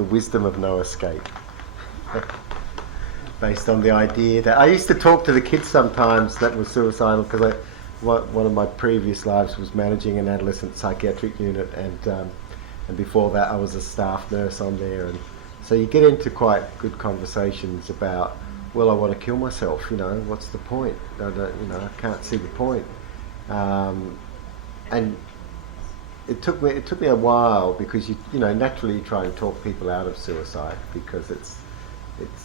The Wisdom of No Escape. Based on the idea that I used to talk to the kids sometimes that were suicidal, because one of my previous lives was managing an adolescent psychiatric unit, and before that I was a staff nurse on there, and so you get into quite good conversations about, well, I want to kill myself, what's the point? I can't see the point. And it took me a while, because you naturally you try and talk people out of suicide, because it's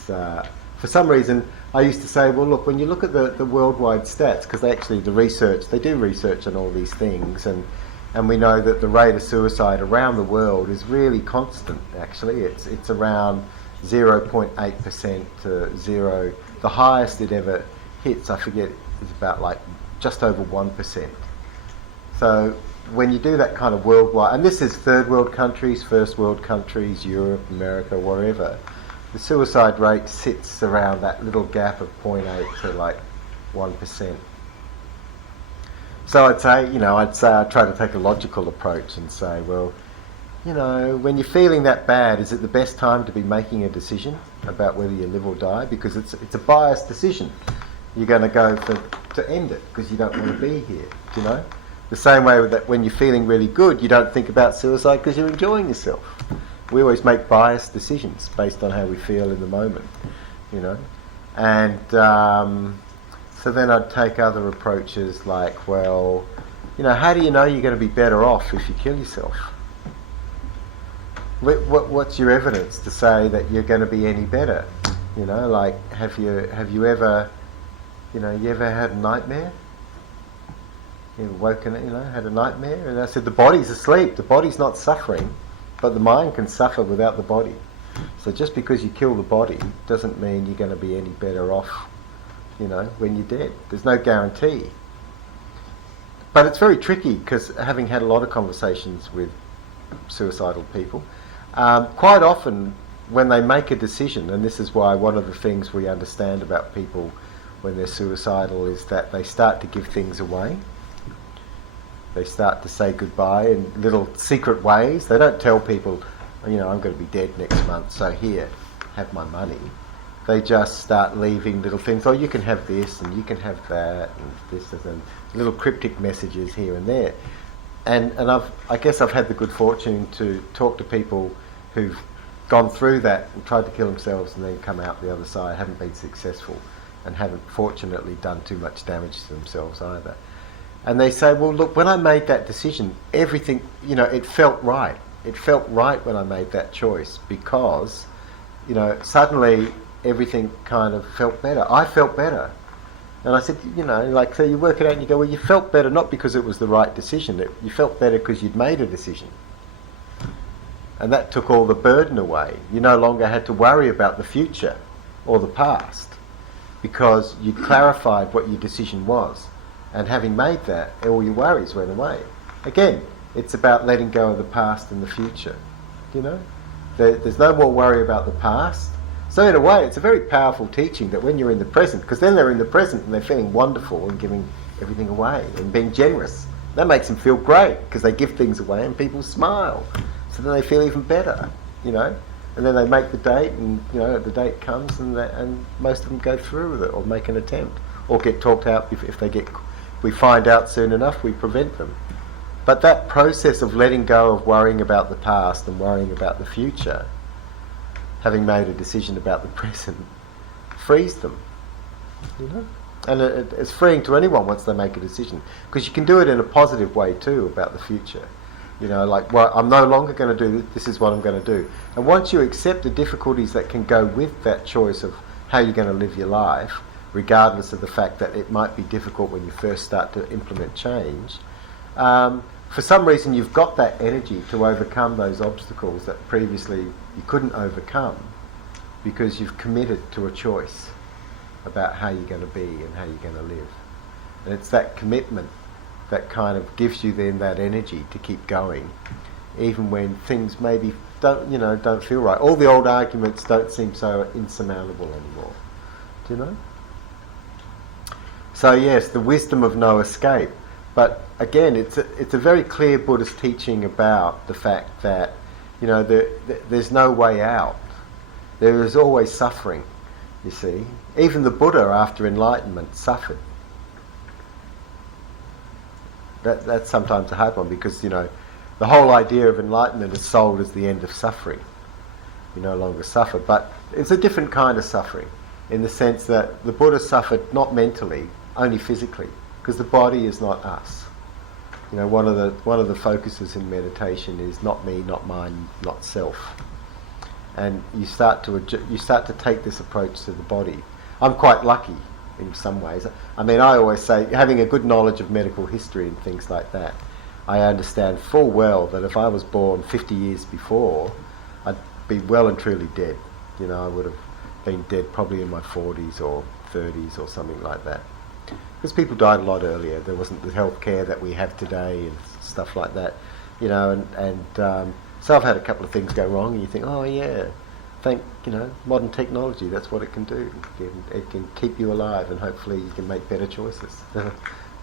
for some reason I used to say, well, look, when you look at the worldwide stats, because they do research on all these things, and we know that the rate of suicide around the world is really constant. Actually, it's around 0.8% to 0. The highest it ever hits, I forget, is about like just over 1%. So when you do that kind of worldwide, and this is third world countries, first world countries, Europe, America, wherever, the suicide rate sits around that little gap of 0.8 to like 1%. So I'd say I try to take a logical approach and say, well, when you're feeling that bad, is it the best time to be making a decision about whether you live or die? Because it's a biased decision. You're going to go to end it because you don't want to be here, The same way that when you're feeling really good, you don't think about suicide because you're enjoying yourself. We always make biased decisions based on how we feel in the moment, And so then I'd take other approaches like, well, how do you know you're going to be better off if you kill yourself? What's your evidence to say that you're going to be any better? Like, have you ever, you ever had a nightmare? You ever woken, had a nightmare? And I said, the body's asleep, the body's not suffering, but the mind can suffer without the body. So just because you kill the body doesn't mean you're going to be any better off, when you're dead. There's no guarantee. But it's very tricky, because having had a lot of conversations with suicidal people, quite often when they make a decision, and this is why one of the things we understand about people when they're suicidal is that they start to give things away. They start to say goodbye in little secret ways. They don't tell people, I'm going to be dead next month, so here, have my money. They just start leaving little things. Oh, you can have this, and you can have that, and this, and little cryptic messages here and there. And I guess I've had the good fortune to talk to people who've gone through that and tried to kill themselves and then come out the other side, haven't been successful, and haven't fortunately done too much damage to themselves either. And they say, well, look, when I made that decision, everything, it felt right. It felt right when I made that choice, because, suddenly everything kind of felt better. I felt better. And I said, so you work it out and you go, well, you felt better not because it was the right decision. You felt better because you'd made a decision. And that took all the burden away. You no longer had to worry about the future or the past, because you clarified what your decision was. And having made that, all your worries went away. Again, it's about letting go of the past and the future. There's no more worry about the past. So in a way, it's a very powerful teaching that when you're in the present, because then they're in the present and they're feeling wonderful and giving everything away and being generous. That makes them feel great, because they give things away and people smile. So then they feel even better, And then they make the date, and the date comes, and most of them go through with it or make an attempt or get talked out. If we find out soon enough, we prevent them. But that process of letting go of worrying about the past and worrying about the future, having made a decision about the present, frees them, And it's freeing to anyone once they make a decision, because you can do it in a positive way too about the future. Like, well, I'm no longer going to do this, this is what I'm going to do. And once you accept the difficulties that can go with that choice of how you're going to live your life, regardless of the fact that it might be difficult when you first start to implement change, for some reason you've got that energy to overcome those obstacles that previously you couldn't overcome, because you've committed to a choice about how you're going to be and how you're going to live. And it's that commitment that kind of gives you then that energy to keep going, even when things maybe don't feel right. All the old arguments don't seem so insurmountable anymore. So yes, the wisdom of no escape. But again, it's a very clear Buddhist teaching about the fact that You know, there's no way out. There is always suffering, you see. Even the Buddha, after enlightenment, suffered. That's sometimes a hard one, because, you know, the whole idea of enlightenment is sold as the end of suffering. You no longer suffer, but it's a different kind of suffering, in the sense that the Buddha suffered not mentally, only physically, because the body is not us. You know, one of the focuses in meditation is not me, not mine, not self. And you start to take this approach to the body. I'm quite lucky in some ways. I mean, I always say, having a good knowledge of medical history and things like that, I understand full well that if I was born 50 years before, I'd be well and truly dead. You know, I would have been dead probably in my 40s or 30s or something like that. Because people died a lot earlier. There wasn't the healthcare that we have today and stuff like that. You know, so I've had a couple of things go wrong, and you think, oh yeah, thank, you know, modern technology, that's what it can do. It can keep you alive, and hopefully you can make better choices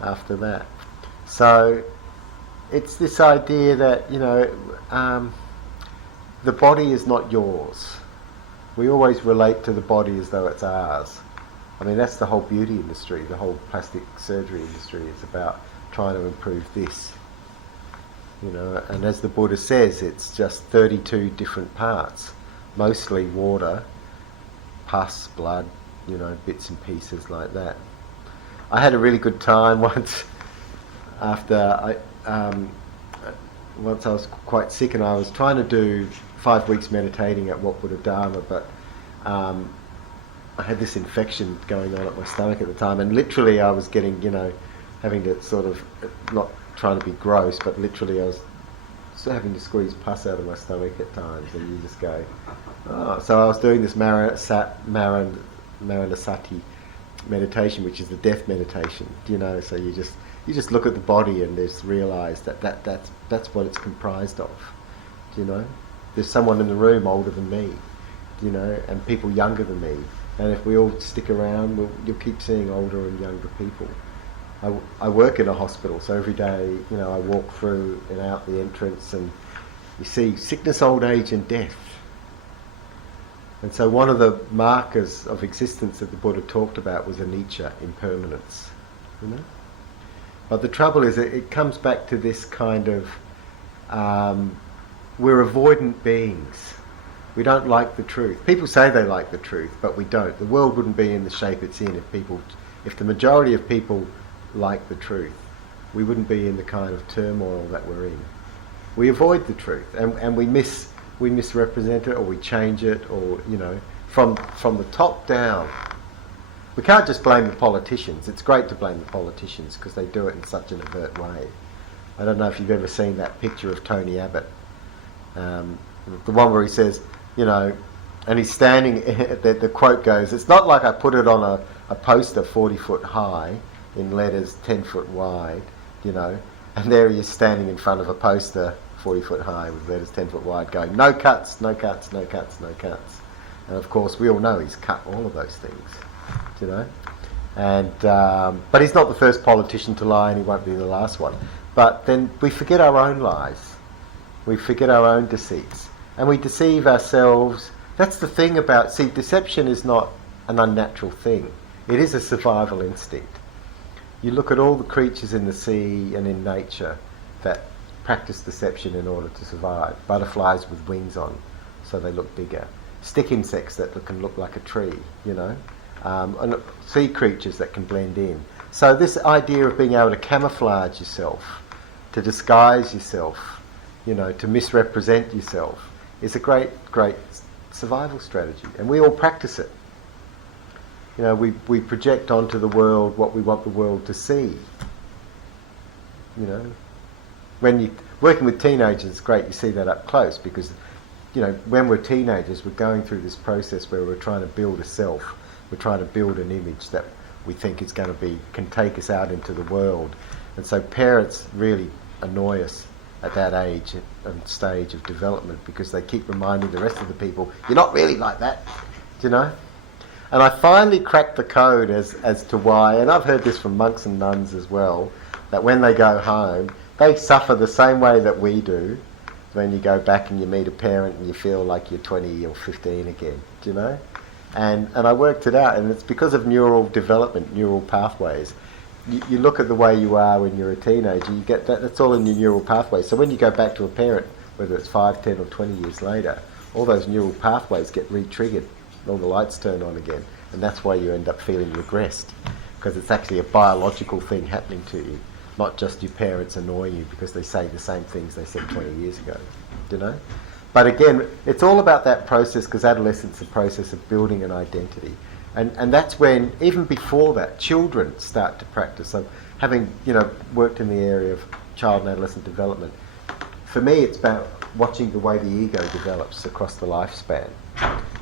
after that. So it's this idea that, you know, the body is not yours. We always relate to the body as though it's ours. I mean, that's the whole beauty industry, the whole plastic surgery industry is about trying to improve this. You know, and as the Buddha says, it's just 32 different parts, mostly water, pus, blood, you know, bits and pieces like that. I had a really good time once after once I was quite sick, and I was trying to do 5 weeks meditating at Wat Buddha Dhamma, but I had this infection going on at my stomach at the time, and literally I was getting, you know, having to sort of, not trying to be gross, but literally I was having to squeeze pus out of my stomach at times, and you just go, oh. So I was doing this Maranasati meditation, which is the death meditation, you know, so you just look at the body and just realise that's what it's comprised of, you know. There's someone in the room older than me, you know, and people younger than me, and if we all stick around, you'll keep seeing older and younger people. I work in a hospital, so every day, you know, I walk through and out the entrance, and you see sickness, old age and death. And so one of the markers of existence that the Buddha talked about was anicca, impermanence, you know. But the trouble is, it comes back to this kind of, we're avoidant beings. We don't like the truth. People say they like the truth, but we don't. The world wouldn't be in the shape it's in if the majority of people like the truth. We wouldn't be in the kind of turmoil that we're in. We avoid the truth, and we misrepresent it, or we change it, or, you know, from the top down. We can't just blame the politicians. It's great to blame the politicians because they do it in such an overt way. I don't know if you've ever seen that picture of Tony Abbott, the one where he says, you know, and he's standing, the quote goes, "It's not like I put it on a poster 40 foot high in letters 10 foot wide, you know," and there he is standing in front of a poster 40 foot high with letters 10 foot wide going, "No cuts, no cuts, no cuts, no cuts." And of course we all know he's cut all of those things, you know. And but he's not the first politician to lie, and he won't be the last one. But then we forget our own lies. We forget our own deceits. And we deceive ourselves. That's the thing about, see, deception is not an unnatural thing. It is a survival instinct. You look at all the creatures in the sea and in nature that practice deception in order to survive. Butterflies with wings on, so they look bigger. Stick insects that can look like a tree, you know. And sea creatures that can blend in. So this idea of being able to camouflage yourself, to disguise yourself, you know, to misrepresent yourself, is a great, great survival strategy. And we all practice it. You know, we project onto the world what we want the world to see. You know, when you're working with teenagers, it's great, you see that up close, because, you know, when we're teenagers, we're going through this process where we're trying to build a self. We're trying to build an image that we think is going to can take us out into the world. And so parents really annoy us at that age and stage of development, because they keep reminding the rest of the people, you're not really like that, you know? And I finally cracked the code as to why, and I've heard this from monks and nuns as well, that when they go home, they suffer the same way that we do, when you go back and you meet a parent and you feel like you're 20 or 15 again, do you know? And I worked it out, and it's because of neural development, neural pathways. You look at the way you are when you're a teenager, you get that's all in your neural pathways. So when you go back to a parent, whether it's 5, 10 or 20 years later, all those neural pathways get re-triggered, all the lights turn on again, and that's why you end up feeling regressed, because it's actually a biological thing happening to you, not just your parents annoying you because they say the same things they said 20 years ago, you know? But again, it's all about that process, because adolescence is a process of building an identity. And that's when, even before that, children start to practice. So having, worked in the area of child and adolescent development, for me it's about watching the way the ego develops across the lifespan.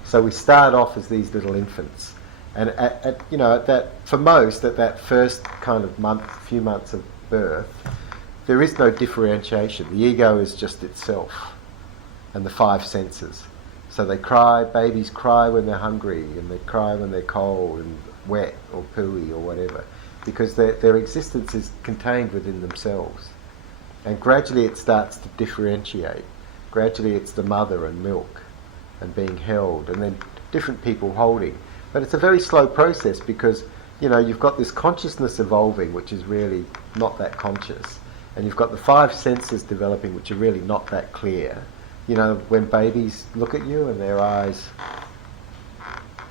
So we start off as these little infants. And at that first kind of few months of birth, there is no differentiation. The ego is just itself and the 5 senses. So they cry, babies cry when they're hungry, and they cry when they're cold and wet or pooey or whatever, because their existence is contained within themselves. And gradually it starts to differentiate. Gradually it's the mother and milk and being held, and then different people holding. But it's a very slow process, because you've got this consciousness evolving, which is really not that conscious, and you've got the 5 senses developing, which are really not that clear. When babies look at you and their eyes,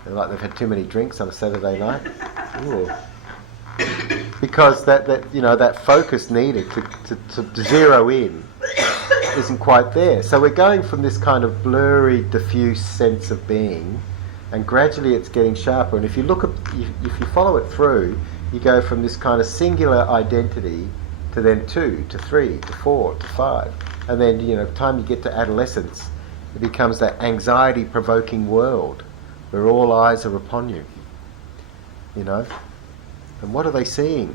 they're like they've had too many drinks on a Saturday night. Ooh. Because that focus needed to zero in isn't quite there. So we're going from this kind of blurry, diffuse sense of being, and gradually it's getting sharper. And if you follow it through, you go from this kind of singular identity to then 2, to 3, to 4, to 5. And then, by the time you get to adolescence, it becomes that anxiety-provoking world where all eyes are upon you, And what are they seeing?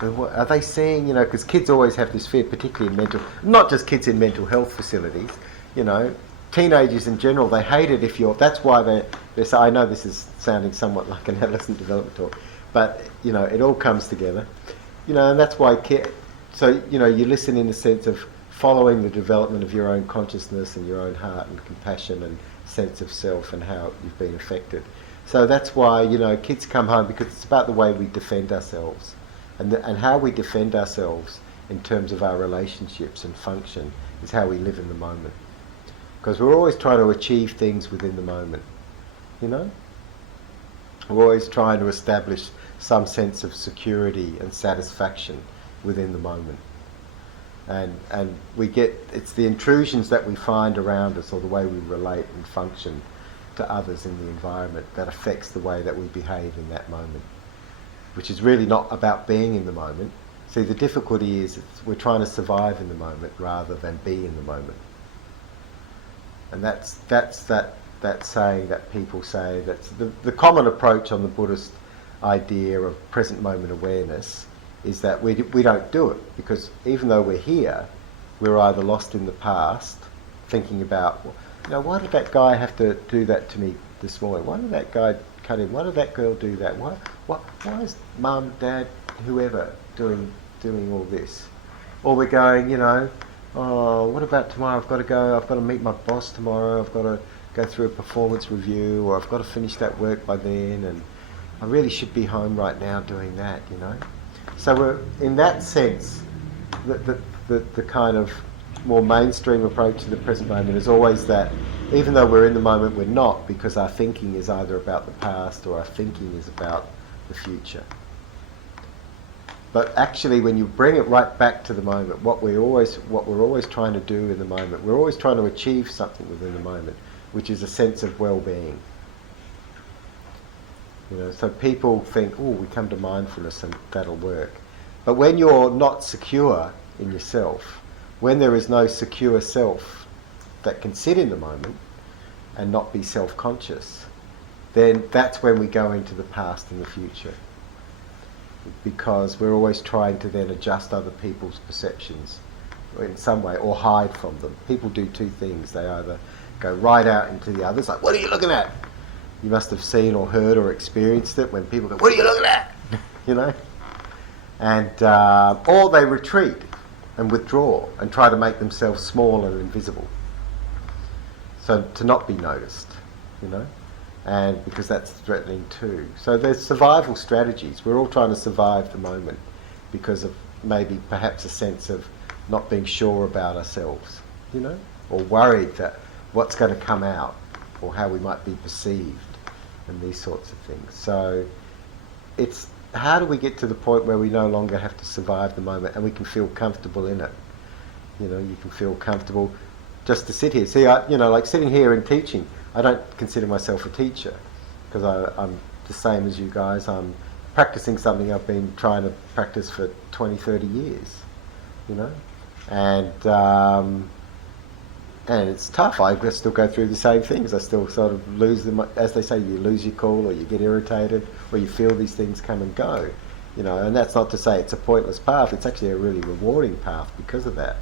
And what are they seeing, because kids always have this fear, particularly in not just kids in mental health facilities, teenagers in general, they hate it if that's why they say, I know this is sounding somewhat like an adolescent development talk, but, it all comes together, and that's why you listen in the sense of following the development of your own consciousness and your own heart and compassion and sense of self and how you've been affected. So that's why, kids come home, because it's about the way we defend ourselves and how we defend ourselves in terms of our relationships and function is how we live in the moment. Because we're always trying to achieve things within the moment, We're always trying to establish some sense of security and satisfaction within the moment. And it's the intrusions that we find around us, or the way we relate and function to others in the environment, that affects the way that we behave in that moment, which is really not about being in the moment. See, the difficulty is we're trying to survive in the moment rather than be in the moment. And that's that saying that people say, that's the common approach on the Buddhist idea of present moment awareness, is that we don't do it, because even though we're here, we're either lost in the past, thinking about, why did that guy have to do that to me this morning? Why did that guy cut in? Why did that girl do that? Why is mum, dad, whoever doing all this? Or we're going, oh, what about tomorrow? I've got to meet my boss tomorrow. I've got to go through a performance review, or I've got to finish that work by then, and I really should be home right now doing that, So we're, in that sense, the kind of more mainstream approach to the present moment is always that, even though we're in the moment, we're not, because our thinking is either about the past or our thinking is about the future. But actually, when you bring it right back to the moment, what we're always trying to do in the moment, we're always trying to achieve something within the moment, which is a sense of well-being. So people think, oh, we come to mindfulness and that'll work. But when you're not secure in yourself, when there is no secure self that can sit in the moment and not be self-conscious, then that's when we go into the past and the future. Because we're always trying to then adjust other people's perceptions in some way, or hide from them. People do 2 things. They either go right out into the others, like, what are you looking at? You must have seen or heard or experienced it when people go, what are you looking at? And or they retreat and withdraw and try to make themselves small and invisible. So to not be noticed, and because that's threatening too. So there's survival strategies. We're all trying to survive the moment because of maybe perhaps a sense of not being sure about ourselves, or worried that what's going to come out or how we might be perceived and these sorts of things. So it's how do we get to the point where we no longer have to survive the moment and we can feel comfortable in it? You can feel comfortable just to sit here. See, like sitting here and teaching, I don't consider myself a teacher because I'm the same as you guys. I'm practicing something I've been trying to practice for 20, 30 years, and it's tough. I still go through the same things. I still sort of lose them, as they say, you lose your cool, or you get irritated, or you feel these things come and go, and that's not to say it's a pointless path. It's actually a really rewarding path because of that.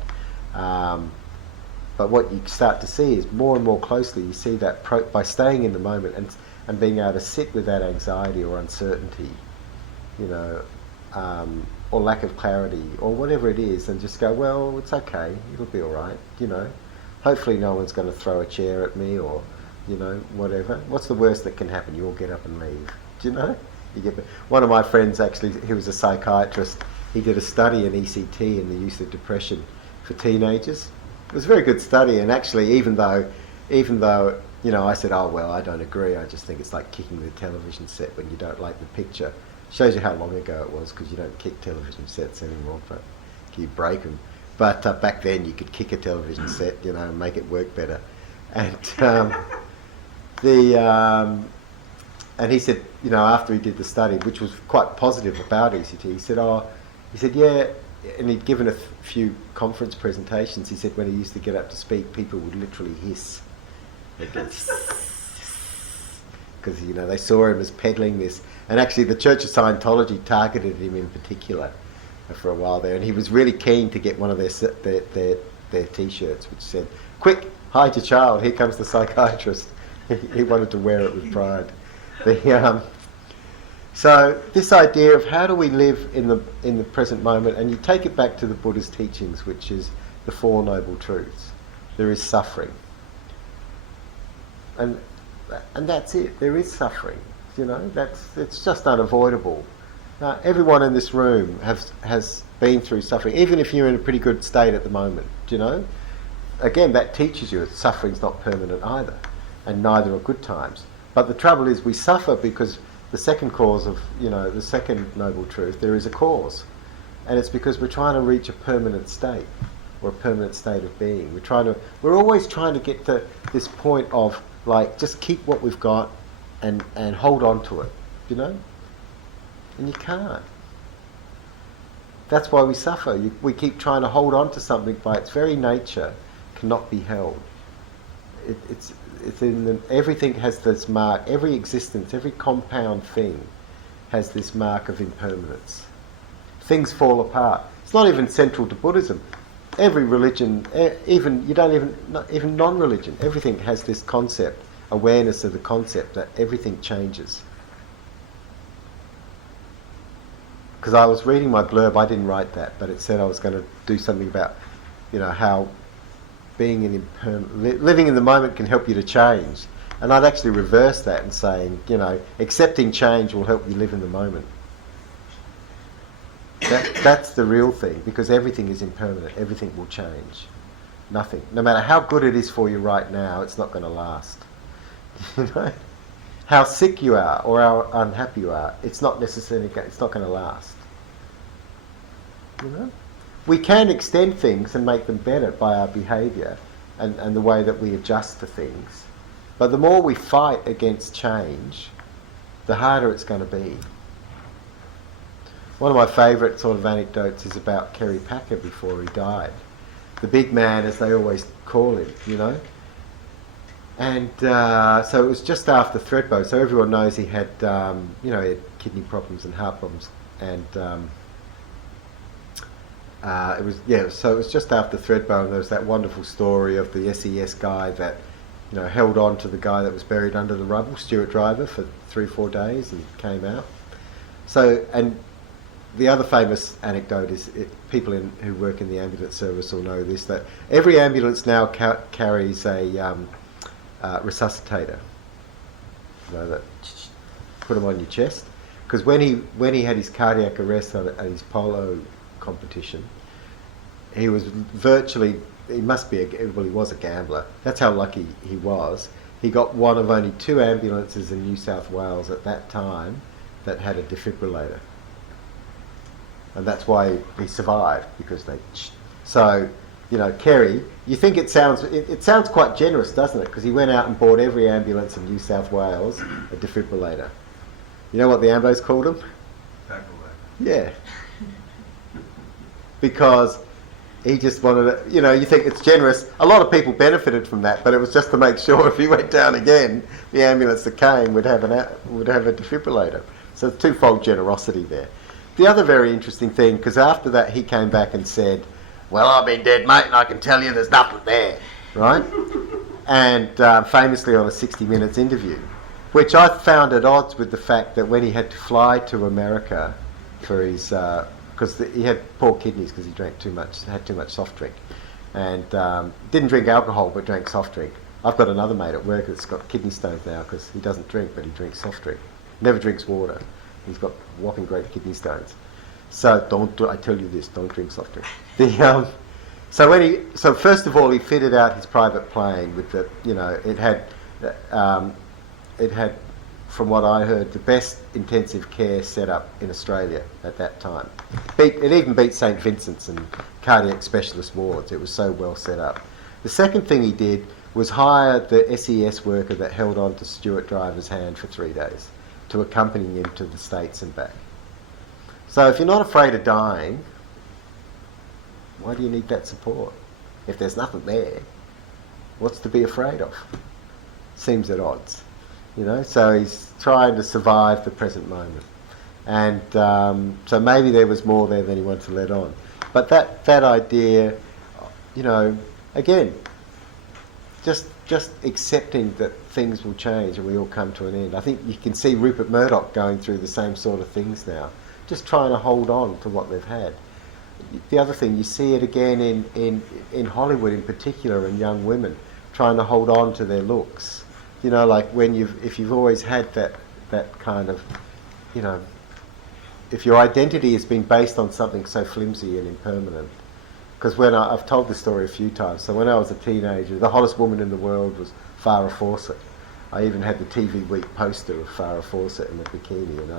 But what you start to see is more and more closely, you see that by staying in the moment and being able to sit with that anxiety or uncertainty, or lack of clarity, or whatever it is, and just go, well, it's okay, it'll be all right, Hopefully no one's going to throw a chair at me or, whatever. What's the worst that can happen? You all get up and leave. One of my friends, actually, he was a psychiatrist. He did a study in ECT in the use of depression for teenagers. It was a very good study, and actually, even though, I said, oh, well, I don't agree. I just think it's like kicking the television set when you don't like the picture. Shows you how long ago it was, because you don't kick television sets anymore, but you break them. But back then you could kick a television set, and make it work better. And and he said, after he did the study, which was quite positive about ECT, he said, yeah, and he'd given a few conference presentations. He said when he used to get up to speak, people would literally hiss. Because, they saw him as peddling this. And actually the Church of Scientology targeted him in particular for a while there, and he was really keen to get one of their T-shirts which said, "Quick, hide your child, here comes the psychiatrist." He wanted to wear it with pride. So this idea of how do we live in the present moment, and you take it back to the Buddha's teachings, which is the Four Noble Truths. There is suffering, and that's it. There is suffering. It's just unavoidable. Now, everyone in this room has been through suffering, even if you're in a pretty good state at the moment, Again, that teaches you that suffering's not permanent either, and neither are good times. But the trouble is we suffer because the second cause of, the second noble truth, there is a cause. And it's because we're trying to reach a permanent state, or a permanent state of being. We're always trying to get to this point of, just keep what we've got and hold on to it, And you can't. That's why we suffer. We keep trying to hold on to something by its very nature cannot be held. It's in everything has this mark. Every existence, every compound thing has this mark of impermanence. Things fall apart. It's not even central to Buddhism. Every religion, even non-religion, everything has this concept, awareness of the concept that everything changes. Because I was reading my blurb, I didn't write that, but it said I was going to do something about, how being living in the moment can help you to change. And I'd actually reverse that and saying, accepting change will help you live in the moment. That's the real thing, because everything is impermanent, everything will change. Nothing. No matter how good it is for you right now, it's not going to last. How sick you are or how unhappy you are, it's not going to last. We can extend things and make them better by our behaviour and the way that we adjust to things. But the more we fight against change, the harder it's going to be. One of my favourite sort of anecdotes is about Kerry Packer before he died. The big man, as they always call him, And so it was just after Thredbo, so everyone knows he had, he had kidney problems and heart problems, and so it was just after Thredbo, and there was that wonderful story of the SES guy that, held on to the guy that was buried under the rubble, Stuart Driver, for 3 or 4 days and came out. So, and the other famous anecdote is people who work in the ambulance service will know this, that every ambulance now carries a resuscitator. You know, that put them on your chest. Because when he had his cardiac arrest at his polo competition, he was virtually, he was a gambler. That's how lucky he was. He got one of only 2 ambulances in New South Wales at that time that had a defibrillator. And that's why he survived, because they... So, you know, Kerry, you think it sounds quite generous, doesn't it? Because he went out and bought every ambulance in New South Wales a defibrillator. You know what the ambos called him? Yeah. Because he just wanted to, you know, you think it's generous. A lot of people benefited from that, but it was just to make sure if he went down again, the ambulance that came would have a defibrillator. So twofold generosity there. The other very interesting thing, because after that he came back and said, well, I've been dead, mate, and I can tell you there's nothing there, right? And famously on a 60 Minutes interview, which I found at odds with the fact that when he had to fly to America for his, because he had poor kidneys because he had too much soft drink, and didn't drink alcohol but drank soft drink. I've got another mate at work that's got kidney stones now because he doesn't drink but he drinks soft drink. Never drinks water. He's got whopping great kidney stones. So I tell you this, don't drink soft drink. So first of all he fitted out his private plane with the, you know, it had, from what I heard, the best intensive care setup in Australia at that time. It even beat St Vincent's and cardiac specialist wards. It was so well set up. The second thing he did was hire the SES worker that held on to Stuart Driver's hand for 3 days to accompany him to the States and back. So if you're not afraid of dying, why do you need that support? If there's nothing there, what's to be afraid of? Seems at odds. You know, so he's trying to survive the present moment. And so maybe there was more there than he wanted to let on. But that idea, you know, again, just accepting that things will change and we all come to an end. I think you can see Rupert Murdoch going through the same sort of things now, just trying to hold on to what they've had. The other thing, you see it again in Hollywood in particular, and young women trying to hold on to their looks. You know, like if you've always had that kind of, you know, if your identity has been based on something so flimsy and impermanent. Because I've told this story a few times. So when I was a teenager, the hottest woman in the world was Farrah Fawcett. I even had the TV Week poster of Farrah Fawcett in a bikini, and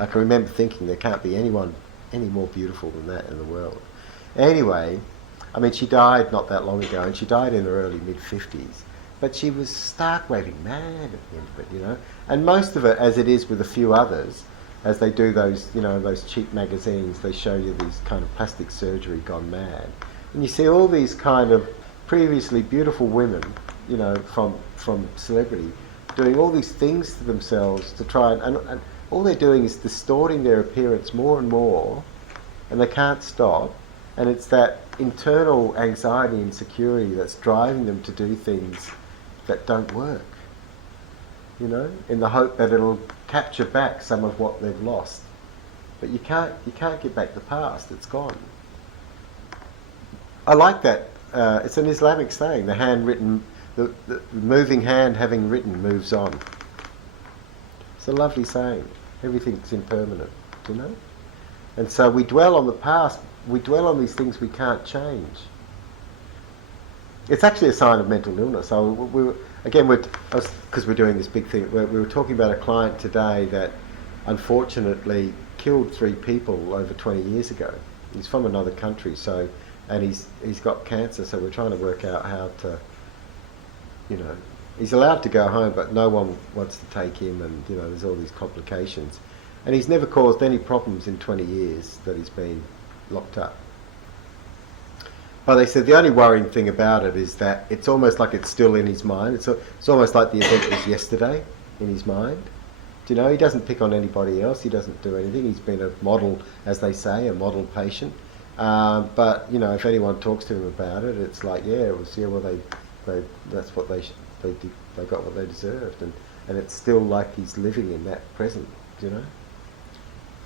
I can remember thinking there can't be anyone any more beautiful than that in the world. Anyway, I mean, she died not that long ago, and she died in her early mid-50s. But she was stark raving mad at the end of it, you know. And most of it, as it is with a few others, as they do those, you know, those cheap magazines, they show you these kind of plastic surgery gone mad. And you see all these kind of previously beautiful women, you know, from celebrity, doing all these things to themselves to try and all they're doing is distorting their appearance more and more, and they can't stop. And it's that internal anxiety and insecurity that's driving them to do things that don't work, you know, in the hope that it'll capture back some of what they've lost. But you can't get back the past, it's gone. I like that. It's an Islamic saying, the handwritten, the moving hand having written moves on. It's a lovely saying. Everything's impermanent, you know? And so we dwell on the past, we dwell on these things we can't change. It's actually a sign of mental illness. So because we're doing this big thing, we were talking about a client today that unfortunately killed 3 people over 20 years ago. He's from another country, and he's got cancer, so we're trying to work out how to, you know, he's allowed to go home, but no one wants to take him, and, you know, there's all these complications. And he's never caused any problems in 20 years that he's been locked up. But they said the only worrying thing about it is that it's almost like it's still in his mind. It's almost like the event was yesterday in his mind. Do you know, he doesn't pick on anybody else. He doesn't do anything. He's been a model, as they say, a model patient. But, you know, if anyone talks to him about it, it's like, that's what they did. They got what they deserved. And it's still like he's living in that present, you know.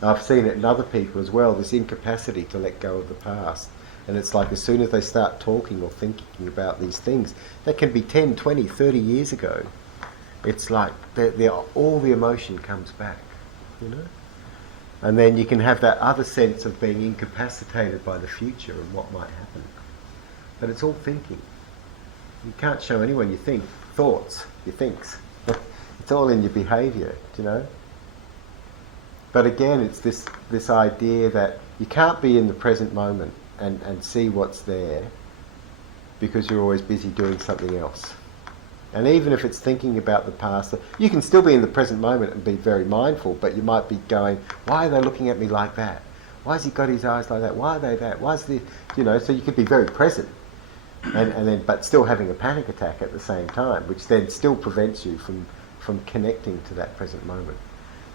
I've seen it in other people as well, this incapacity to let go of the past. And it's like as soon as they start talking or thinking about these things, that can be 10, 20, 30 years ago. It's like all the emotion comes back, you know? And then you can have that other sense of being incapacitated by the future and what might happen. But it's all thinking. You can't show anyone your thoughts, your thinks. It's all in your behaviour, you know? But again, it's this idea that you can't be in the present moment and see what's there because you're always busy doing something else. And even if it's thinking about the past, you can still be in the present moment and be very mindful, but you might be going, why are they looking at me like that? Why has he got his eyes like that? Why are they that? Why is the, you know, so you could be very present and then, but still having a panic attack at the same time, which then still prevents you from connecting to that present moment.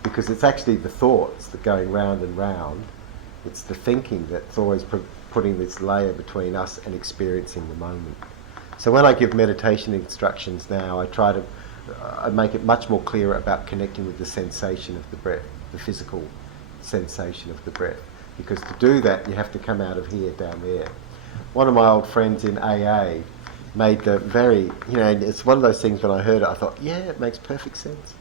Because it's actually the thoughts that are going round and round. It's the thinking that's always putting this layer between us and experiencing the moment. So when I give meditation instructions now, I make it much more clear about connecting with the sensation of the breath, the physical sensation of the breath. Because to do that, you have to come out of here, down there. One of my old friends in AA made the very, you know, it's one of those things when I heard it, I thought, yeah, it makes perfect sense.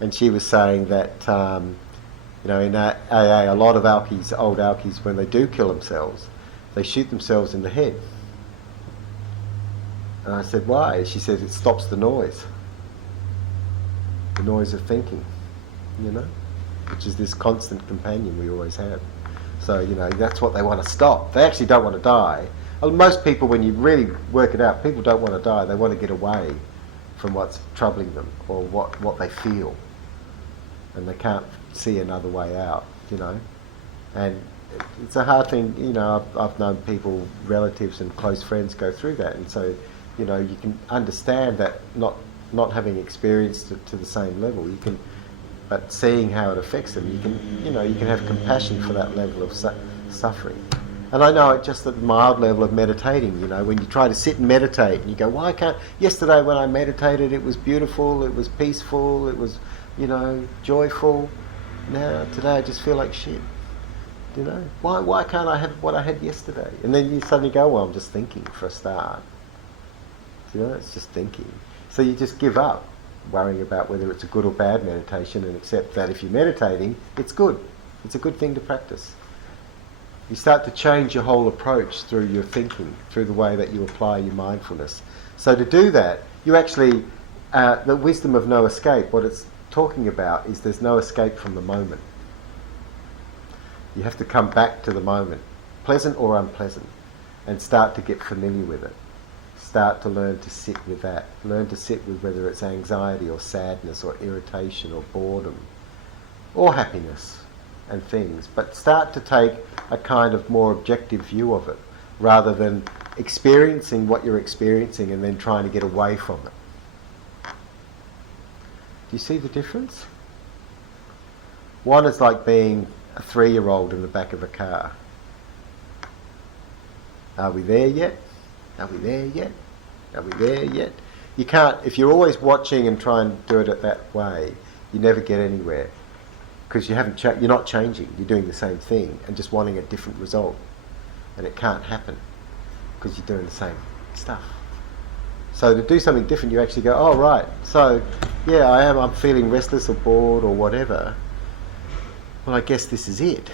And she was saying that, you know, in AA, a lot of old alkies, when they do kill themselves, they shoot themselves in the head. And I said, why? She said, it stops the noise of thinking, you know, which is this constant companion we always have. So, you know, that's what they want to stop. They actually don't want to die. Most people, when you really work it out, people don't want to die. They want to get away from what's troubling them or what they feel. And they can't see another way out, you know. And it's a hard thing, you know, I've known people, relatives and close friends go through that. And so, you know, you can understand that not having experienced it to the same level, you can, but seeing how it affects them, you can, you know, you can have compassion for that level of suffering. And I know it just at the mild level of meditating, you know, when you try to sit and meditate and you go, why can't, yesterday when I meditated it was beautiful, it was peaceful, it was, you know, joyful. Now, today I just feel like shit. You know, why can't I have what I had yesterday? And then you suddenly go, well, I'm just thinking for a start. You know, it's just thinking. So you just give up worrying about whether it's a good or bad meditation and accept that if you're meditating, it's good. It's a good thing to practice. You start to change your whole approach through your thinking, through the way that you apply your mindfulness. So to do that, you actually, the wisdom of no escape, what it's talking about is there's no escape from the moment. You have to come back to the moment, pleasant or unpleasant, and start to get familiar with it. Start to learn to sit with that. Learn to sit with whether it's anxiety or sadness or irritation or boredom or happiness and things. But start to take a kind of more objective view of it rather than experiencing what you're experiencing and then trying to get away from it. Do you see the difference? One is like being a 3-year-old in the back of a car. Are we there yet? Are we there yet? Are we there yet? You can't, if you're always watching and trying to do it that way, you never get anywhere. Because you're not changing, you're doing the same thing and just wanting a different result. And it can't happen because you're doing the same stuff. So to do something different, you actually go, oh right, so yeah, I'm feeling restless or bored or whatever. Well, I guess this is it.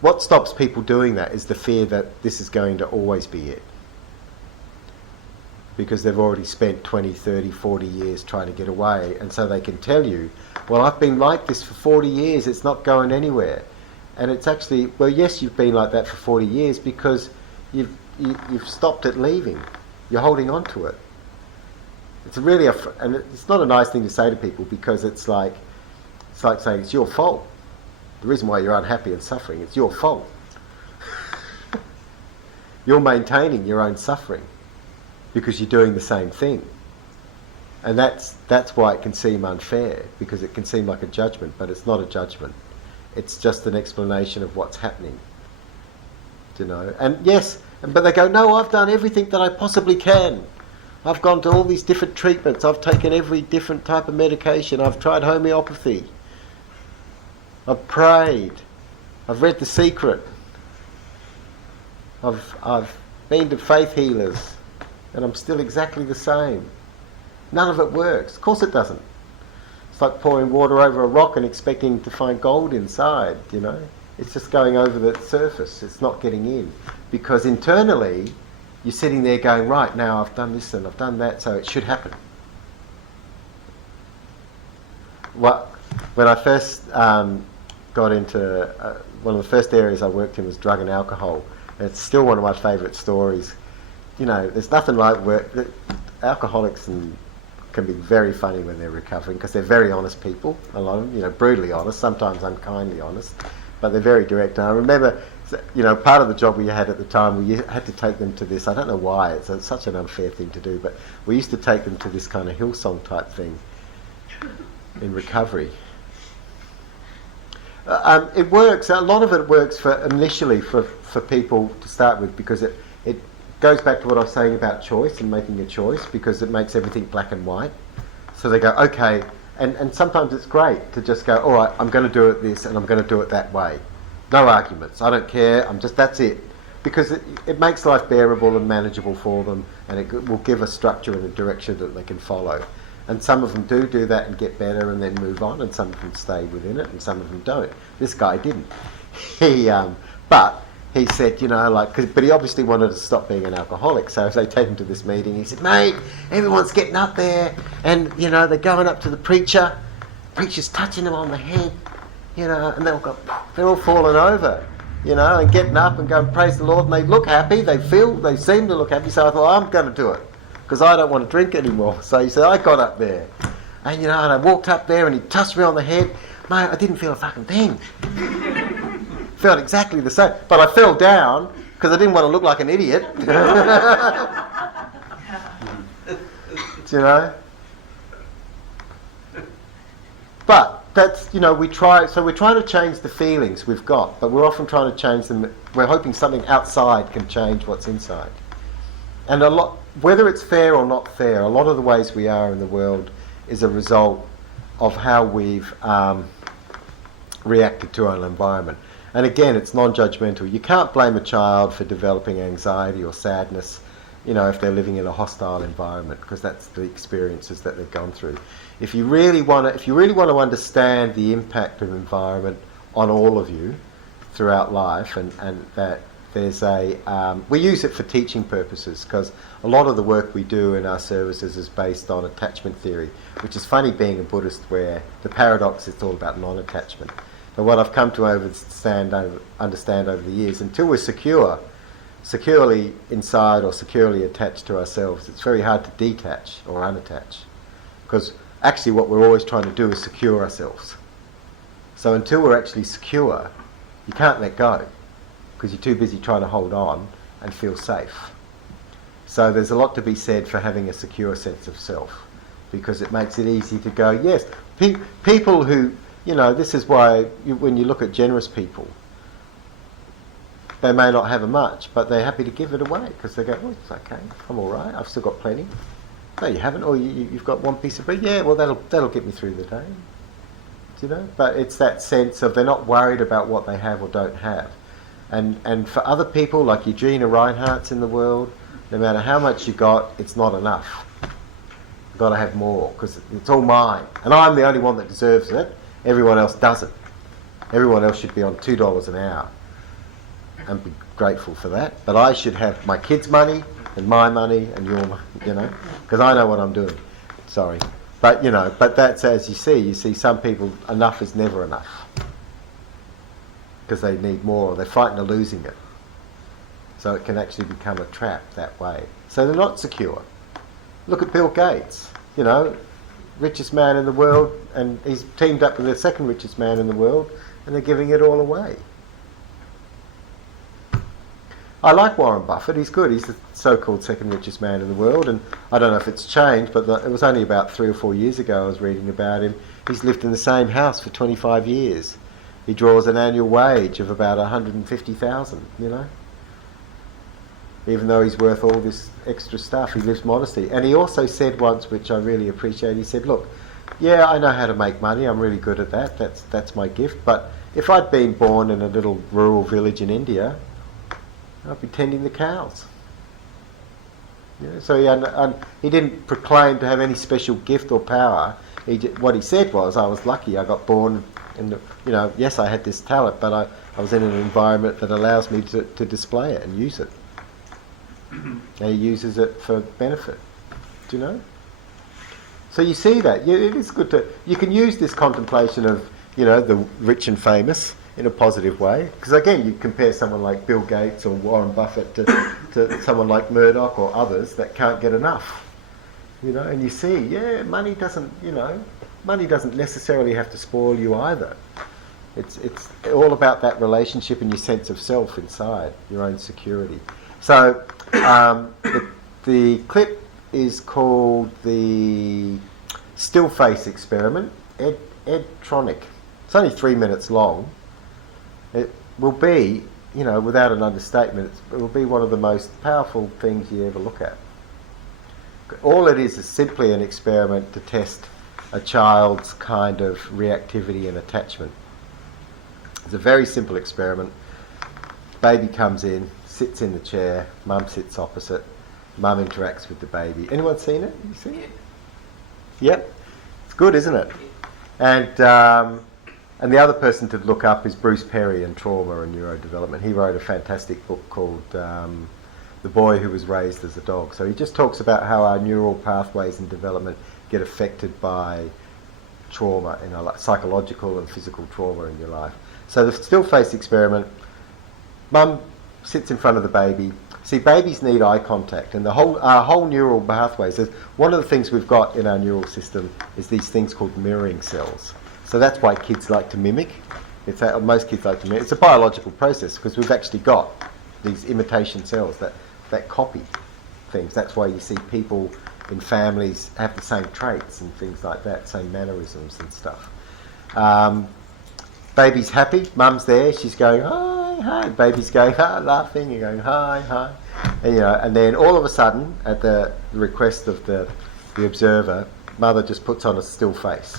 What stops people doing that is the fear that this is going to always be it. Because they've already spent 20, 30, 40 years trying to get away, and so they can tell you, well, I've been like this for 40 years, it's not going anywhere. And it's actually, well, yes, you've been like that for 40 years because you've stopped it leaving. You're holding on to it. It's really and it's not a nice thing to say to people because it's like saying it's your fault. The reason why you're unhappy and suffering, it's your fault. You're maintaining your own suffering because you're doing the same thing. And that's why it can seem unfair, because it can seem like a judgment, but it's not a judgment. It's just an explanation of what's happening. You know? And yes, but they go, no, I've done everything that I possibly can. I've gone to all these different treatments. I've taken every different type of medication. I've tried homeopathy. I've prayed. I've read The Secret. I've been to faith healers, and I'm still exactly the same. None of it works. Of course it doesn't. It's like pouring water over a rock and expecting to find gold inside, you know. It's just going over the surface. It's not getting in. Because internally, you're sitting there going, right, now I've done this and I've done that, so it should happen. When I first got into, one of the first areas I worked in was drug and alcohol. And it's still one of my favourite stories. You know, there's nothing like work. Alcoholics can be very funny when they're recovering because they're very honest people, a lot of them, you know, brutally honest, sometimes unkindly honest, but they're very direct. And I remember, you know, part of the job we had at the time, we had to take them to this, I don't know why, it's such an unfair thing to do, but we used to take them to this kind of Hillsong type thing in recovery. It works, a lot of it works initially for people to start with, because it goes back to what I was saying about choice and making a choice, because it makes everything black and white. So they go, okay, and sometimes it's great to just go, all right, I'm going to do it this and I'm going to do it that way. No arguments, I don't care, that's it. Because it makes life bearable and manageable for them, and it will give a structure and a direction that they can follow. And some of them do that and get better and then move on, and some of them stay within it and some of them don't. This guy didn't. But he said, you know, but he obviously wanted to stop being an alcoholic, so if they take him to this meeting, he said, mate, everyone's getting up there and, you know, they're going up to the preacher's touching them on the head, you know, and they're all falling over, you know, and getting up and going, praise the Lord, and they look happy, they seem to look happy, so I thought, I'm going to do it, because I don't want to drink anymore. So he said, I got up there, and, you know, and I walked up there and he touched me on the head, mate, I didn't feel a fucking thing. Felt exactly the same, but I fell down because I didn't want to look like an idiot. Do you know? But that's, you know, we're trying to change the feelings we've got, but we're often trying to change them. We're hoping something outside can change what's inside. And whether it's fair or not fair, a lot of the ways we are in the world is a result of how we've reacted to our environment. And again, it's non-judgmental. You can't blame a child for developing anxiety or sadness, you know, if they're living in a hostile environment, because that's the experiences that they've gone through. If you really want to understand the impact of environment on all of you throughout life, and that there's we use it for teaching purposes, because a lot of the work we do in our services is based on attachment theory, which is funny being a Buddhist, where the paradox is all about non-attachment. But what I've come to understand over the years, until we're securely inside or securely attached to ourselves, it's very hard to detach or unattach. Because actually what we're always trying to do is secure ourselves. So until we're actually secure, you can't let go, because you're too busy trying to hold on and feel safe. So there's a lot to be said for having a secure sense of self, because it makes it easy to go, yes, people who, you know, this is why when you look at generous people, they may not have much, but they're happy to give it away, because they go, oh, it's okay, I'm all right, I've still got plenty. No, you haven't, or you've got one piece of bread. Yeah, well, that'll get me through the day. Do you know? But it's that sense of they're not worried about what they have or don't have. And for other people, like Eugenia Reinhardt's in the world, no matter how much you got, it's not enough. You've got to have more, because it's all mine. And I'm the only one that deserves it. Everyone else doesn't. Everyone else should be on $2 an hour and be grateful for that. But I should have my kids' money and my money and your money, you know, because I know what I'm doing. Sorry. But, you know, but that's, as you see some people, enough is never enough, because they need more, or they're frightened of losing it. So it can actually become a trap that way. So they're not secure. Look at Bill Gates, you know, richest man in the world, and he's teamed up with the second richest man in the world, and they're giving it all away. I like Warren Buffett, he's good, he's the so-called second richest man in the world, and I don't know if it's changed, but it was only about 3 or 4 years ago I was reading about him. He's lived in the same house for 25 years. He draws an annual wage of about $150,000, you know. Even though he's worth all this extra stuff, he lives modestly. And he also said once, which I really appreciate, he said, look, Yeah, I know how to make money. I'm really good at that. That's my gift. But if I'd been born in a little rural village in India, I'd be tending the cows. So he didn't proclaim to have any special gift or power. What he said was, I was lucky. I got born in the, yes, I had this talent, but I was in an environment that allows me to display it and use it. And he uses it for benefit. Do you know? So you see that. It is good you can use this contemplation of, the rich and famous in a positive way. Because again, you compare someone like Bill Gates or Warren Buffett to someone like Murdoch or others that can't get enough. And you see, money doesn't necessarily have to spoil you either. It's all about that relationship and your sense of self inside, your own security. So the clip is called the Still Face Experiment, Edtronic. It's only 3 minutes long. It will be, without an understatement, it will be one of the most powerful things you ever look at. All it is simply an experiment to test a child's kind of reactivity and attachment. It's a very simple experiment. Baby comes in, sits in the chair, mum sits opposite, mum interacts with the baby. Anyone seen it? You seen it? Yep. It's good, isn't it? And the other person to look up is Bruce Perry and trauma and neurodevelopment. He wrote a fantastic book called The Boy Who Was Raised as a Dog. So he just talks about how our neural pathways in development get affected by trauma, like psychological and physical trauma in your life. So the still face experiment, mum sits in front of the baby. See, babies need eye contact, and our whole neural pathways. One of the things we've got in our neural system is these things called mirroring cells. So that's why kids like to mimic. Most kids like to mimic. It's a biological process because we've actually got these imitation cells that copy things. That's why you see people in families have the same traits and things like that, same mannerisms and stuff. Baby's happy, mum's there, she's going, hi, hi. Baby's going, laughing, and going, hi, hi. And then all of a sudden, at the request of the observer, mother just puts on a still face.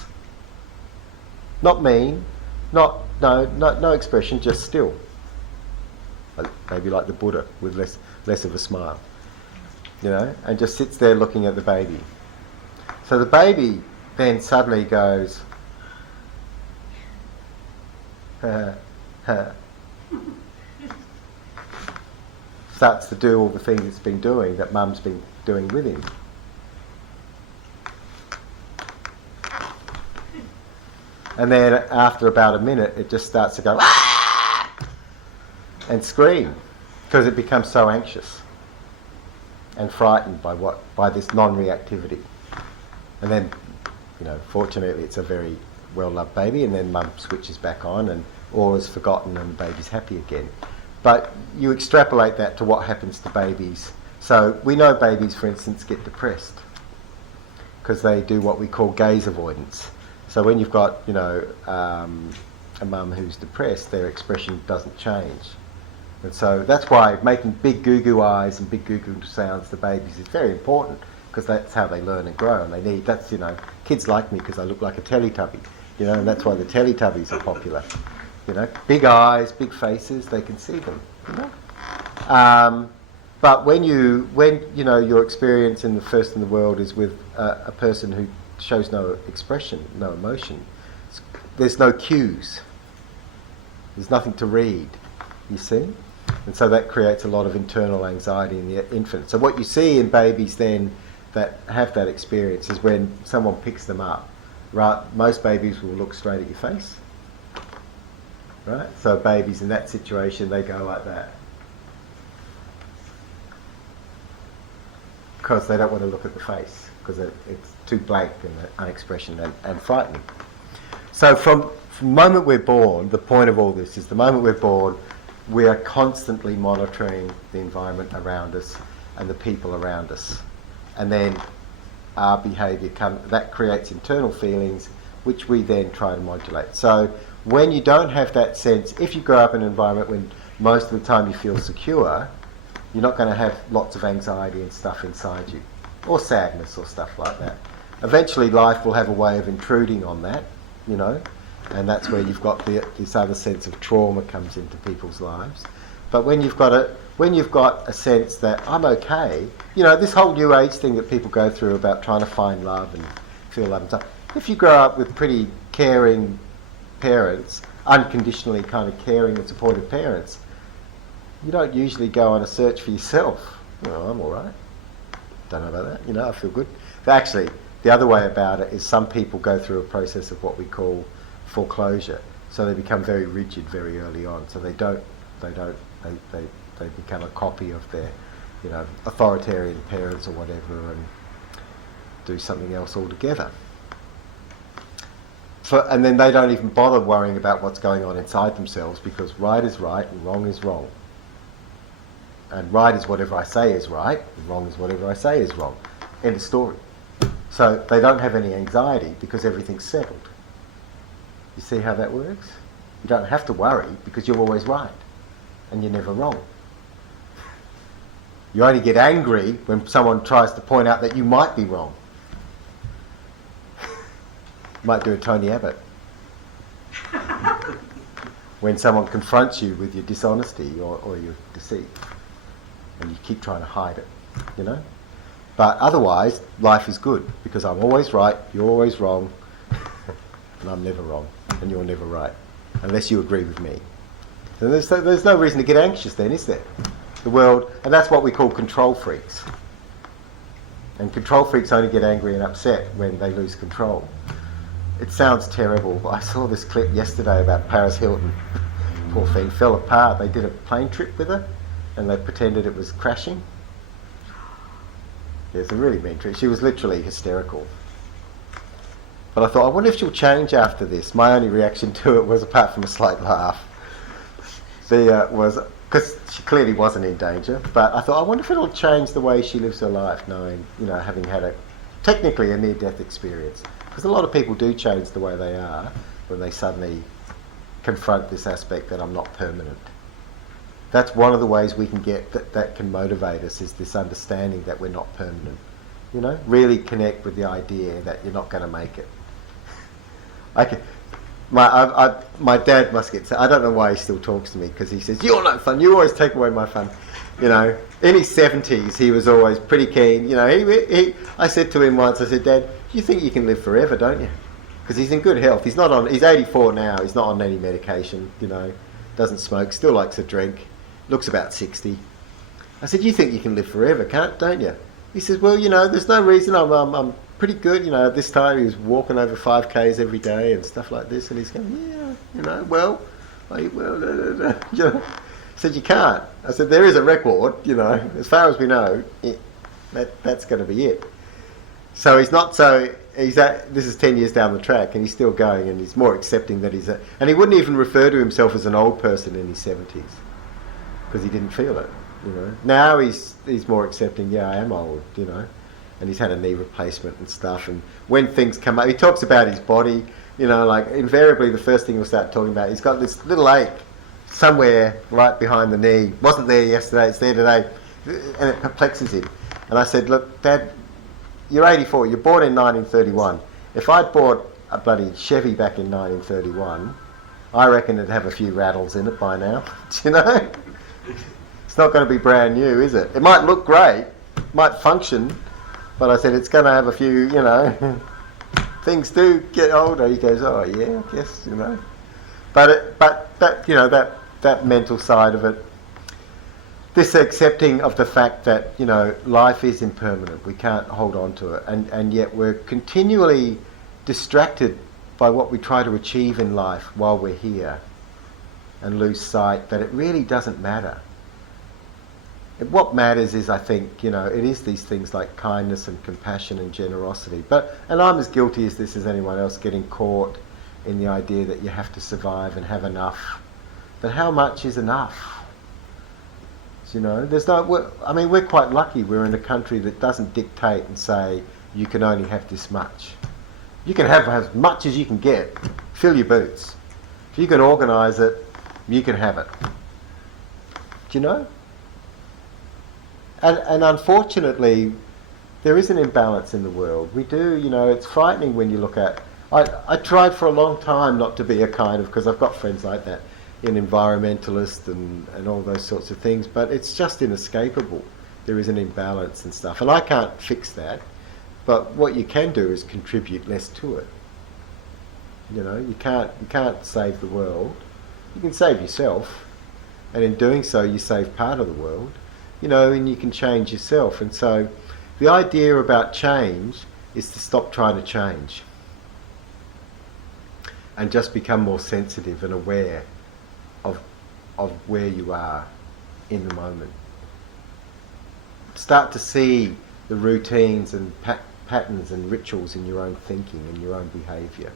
Not mean, no expression, just still. Maybe like the Buddha, with less of a smile. And just sits there looking at the baby. So the baby then suddenly goes, starts to do all the things it's been doing that mum's been doing with him. And then after about a minute, it just starts to go "Ah!" and scream because it becomes so anxious and frightened by this non-reactivity. And then, fortunately, it's a very well-loved baby, and then mum switches back on and all is forgotten and the baby's happy again. But you extrapolate that to what happens to babies. So we know babies, for instance, get depressed because they do what we call gaze avoidance. So when you've got, a mum who's depressed, their expression doesn't change. And so that's why making big goo-goo eyes and big goo-goo sounds to babies is very important, because that's how they learn and grow. And kids like me because I look like a Teletubby, and that's why the Teletubbies are popular. Big eyes, big faces, they can see them. But when your experience in the world is with a person who shows no expression, no emotion, there's no cues. There's nothing to read, you see? And so that creates a lot of internal anxiety in the infant. So what you see in babies then that have that experience is when someone picks them up, right? Most babies will look straight at your face, right? So babies in that situation, they go like that, because they don't want to look at the face, because it's too blank and unexpression and frightening. So from the moment we're born, the point of all this is the moment we're born, we are constantly monitoring the environment around us and the people around us. And then our behaviour that creates internal feelings, which we then try to modulate. So when you don't have that sense, if you grow up in an environment when most of the time you feel secure, you're not going to have lots of anxiety and stuff inside you, or sadness or stuff like that. Eventually life will have a way of intruding on that, you know, and that's where you've got this other sense of trauma comes into people's lives. But when you've got a sense that I'm okay, you know, this whole New Age thing that people go through about trying to find love and feel love and stuff. If you grow up with pretty caring parents, unconditionally kind of caring and supportive parents, you don't usually go on a search for yourself. You know, I'm all right. Don't know about that. You know, I feel good. But actually, the other way about it is some people go through a process of what we call foreclosure. So they become very rigid very early on. So they become a copy of their, you know, authoritarian parents or whatever, and do something else altogether. And then they don't even bother worrying about what's going on inside themselves, because right is right and wrong is wrong. And right is whatever I say is right, and wrong is whatever I say is wrong. End of story. So they don't have any anxiety because everything's settled. You see how that works? You don't have to worry because you're always right and you're never wrong. You only get angry when someone tries to point out that you might be wrong. You might do a Tony Abbott. When someone confronts you with your dishonesty or your deceit, and you keep trying to hide it, you know? But otherwise, life is good, because I'm always right, you're always wrong, and I'm never wrong, and you're never right, unless you agree with me. So there's no reason to get anxious then, is there? The world, and that's what we call control freaks. And control freaks only get angry and upset when they lose control. It sounds terrible, but I saw this clip yesterday about Paris Hilton. Poor thing fell apart. They did a plane trip with her, and they pretended it was crashing. Yeah, it's a really mean trick. She was literally hysterical. But I thought, I wonder if she'll change after this. My only reaction to it was, apart from a slight laugh, was because she clearly wasn't in danger. But I thought, I wonder if it'll change the way she lives her life, knowing, you know, having had technically a near-death experience. Because a lot of people do change the way they are when they suddenly confront this aspect that I'm not permanent. That's one of the ways we can get that can motivate us, is this understanding that we're not permanent. You know, really connect with the idea that you're not going to make it. My dad must get. I don't know why he still talks to me, because he says, "You're no fun. You always take away my fun." You know, in his 70s, he was always pretty keen. You know, I said to him once, I said, "Dad, you think you can live forever, don't you?" Because he's in good health. He's 84 now. He's not on any medication. You know, doesn't smoke. Still likes a drink. Looks about 60. I said, "You think you can live forever, don't you?" He says, "Well, you know, there's no reason. I'm pretty good. You know, at this time he was walking over 5Ks every day and stuff like this." And he's going, "Yeah, you know, well, you know." I said, "You can't." I said, "There is a record, you know, as far as we know, that's going to be it." So he's not this is 10 years down the track, and he's still going, and he's more accepting that and he wouldn't even refer to himself as an old person in his 70s, because he didn't feel it, you know. Now he's more accepting, yeah, I am old, you know, and he's had a knee replacement and stuff, and when things come up, he talks about his body, you know, like invariably the first thing he'll start talking about, he's got this little ache somewhere right behind the knee. Wasn't there yesterday, it's there today, and it perplexes him. And I said, "Look, Dad, you're 84, you're born in 1931. If I'd bought a bloody Chevy back in 1931, I reckon it'd have a few rattles in it by now." Do you know? It's not going to be brand new, is it? It might look great, might function, but I said it's going to have a few, you know, things do get older. He goes, "Oh yeah, I guess, you know." But that, you know, that mental side of it, this accepting of the fact that, you know, life is impermanent, we can't hold on to it, and yet we're continually distracted by what we try to achieve in life while we're here, and lose sight that it really doesn't matter. What matters is, I think, you know, it is these things like kindness and compassion and generosity. And I'm as guilty as this as anyone else, getting caught in the idea that you have to survive and have enough. But how much is enough? You know, we're quite lucky. We're in a country that doesn't dictate and say you can only have this much. You can have as much as you can get. Fill your boots. If you can organise it, you can have it. Do you know? And unfortunately, There is an imbalance in the world. We do, it's frightening when you look at... I tried for a long time not to be a kind of... because I've got friends like that, in environmentalist and all those sorts of things, but it's just inescapable. There is an imbalance and stuff, and I can't fix that. But what you can do is contribute less to it. You can't save the world. You can save yourself, and in doing so you save part of the world, and you can change yourself. And so the idea about change is to stop trying to change and just become more sensitive and aware of where you are in the moment. Start to see the routines and patterns and rituals in your own thinking and your own behaviour.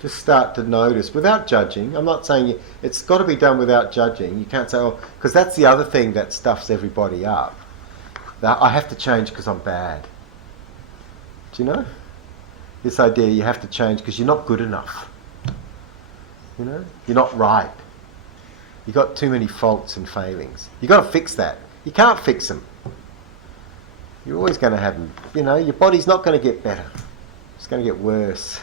Just start to notice without judging. I'm not saying it's got to be done without judging. You can't say, because that's the other thing that stuffs everybody up. That I have to change because I'm bad. Do you know? This idea you have to change because you're not good enough. You're not right. You've got too many faults and failings. You've got to fix that. You can't fix them. You're always going to have them. Your body's not going to get better. It's going to get worse.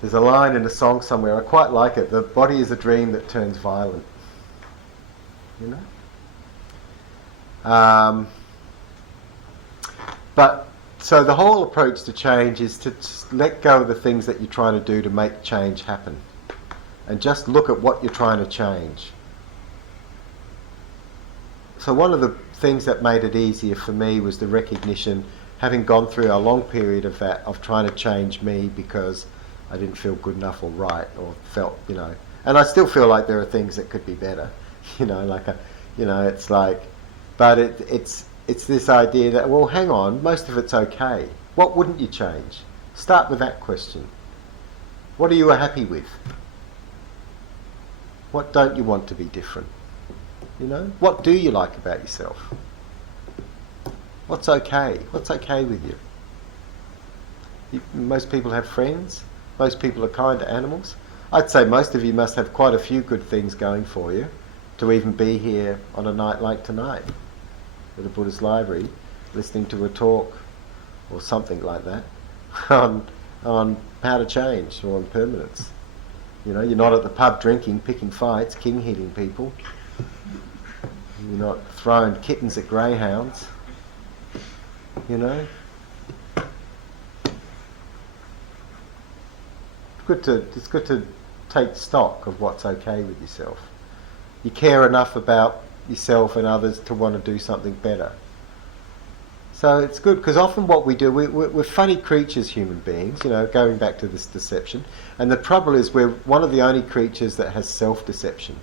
There's a line in a song somewhere, I quite like it. The body is a dream that turns violent. But so the whole approach to change is to just let go of the things that you're trying to do to make change happen, and just look at what you're trying to change. So one of the things that made it easier for me was the recognition, having gone through a long period of that, of trying to change me because I didn't feel good enough or right, or felt, and I still feel like there are things that could be better, it's like, but it's this idea that, well, hang on, most of it's okay. What wouldn't you change? Start with that question. What are you happy with? What don't you want to be different? What do you like about yourself? What's okay? What's okay with you? Most people have friends. Most people are kind to animals. I'd say most of you must have quite a few good things going for you to even be here on a night like tonight at the Buddhist Library, listening to a talk or something like that on how to change or impermanence. You're not at the pub drinking, picking fights, king-hitting people. You're not throwing kittens at greyhounds. It's good to take stock of what's okay with yourself. You care enough about yourself and others to want to do something better. So it's good, because often what we do, we're funny creatures, human beings, going back to this deception. And the trouble is we're one of the only creatures that has self-deception.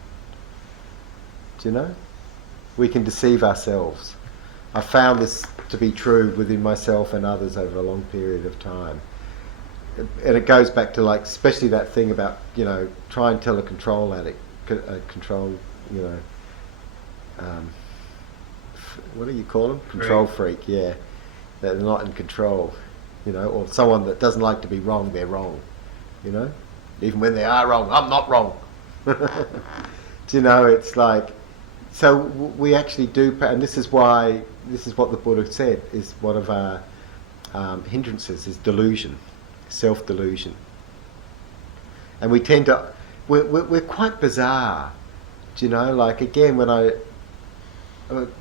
Do you know? We can deceive ourselves. I found this to be true within myself and others over a long period of time. And it goes back to, especially that thing about, try and tell a control addict, what do you call them? Control freak, yeah. That they're not in control, or someone that doesn't like to be wrong, they're wrong, Even when they are wrong, I'm not wrong. It's like, so we actually do, and this is what the Buddha said, is one of our hindrances is delusion. Self-delusion. And we tend to, we're quite bizarre, again,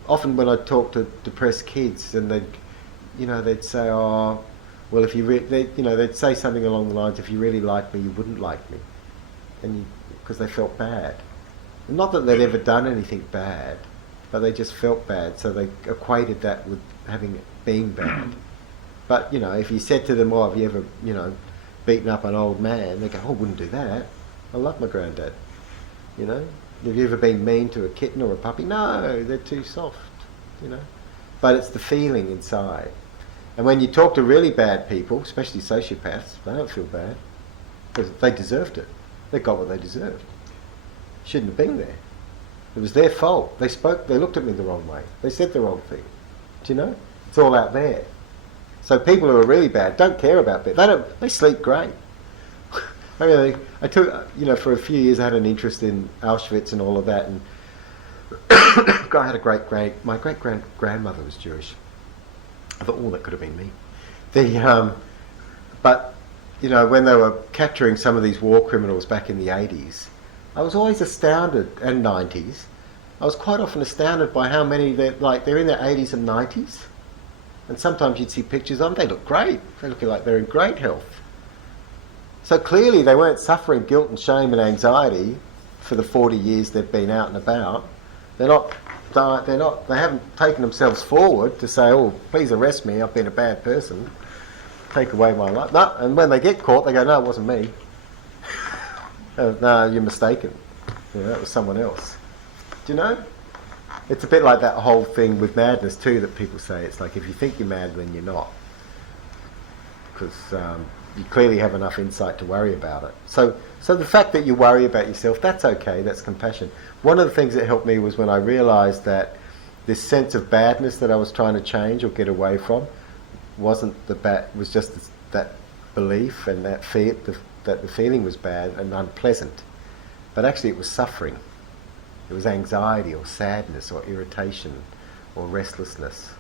often when I talk to depressed kids, and they'd say, oh, well, if you they'd say something along the lines, if you really liked me, you wouldn't like me, and because they felt bad. And not that they'd ever done anything bad, but they just felt bad, so they equated that with being bad. But, if you said to them, oh, have you ever, beaten up an old man? They go, oh, I wouldn't do that. I love my granddad. Have you ever been mean to a kitten or a puppy? No, they're too soft, But it's the feeling inside. And when you talk to really bad people, especially sociopaths, they don't feel bad. Because they deserved it. They got what they deserved. Shouldn't have been there. It was their fault. They looked at me the wrong way. They said the wrong thing. Do you know? It's all out there. So people who are really bad don't care about bed. They sleep great. I took, for a few years I had an interest in Auschwitz and all of that, and I had my great-grandmother was Jewish. I thought, oh, that could have been me. But, you know, when they were capturing some of these war criminals back in the 80s, I was always astounded, and 90s, I was quite often astounded by how many, they're in their 80s and 90s. And sometimes you'd see pictures of them, they look great. They look like they're in great health. So clearly they weren't suffering guilt and shame and anxiety for the 40 years they've been out and about. They haven't taken themselves forward to say, oh, please arrest me, I've been a bad person, take away my life. No, and when they get caught, they go, no, it wasn't me. No, you're mistaken. You know, it was someone else. Do you know? It's a bit like that whole thing with madness too that people say. It's like if you think you're mad, then you're not. Because you clearly have enough insight to worry about it. So the fact that you worry about yourself, that's okay, that's compassion. One of the things that helped me was when I realised that this sense of badness that I was trying to change or get away from was just that belief and that fear that the feeling was bad and unpleasant. But actually it was suffering. It was anxiety or sadness or irritation or restlessness.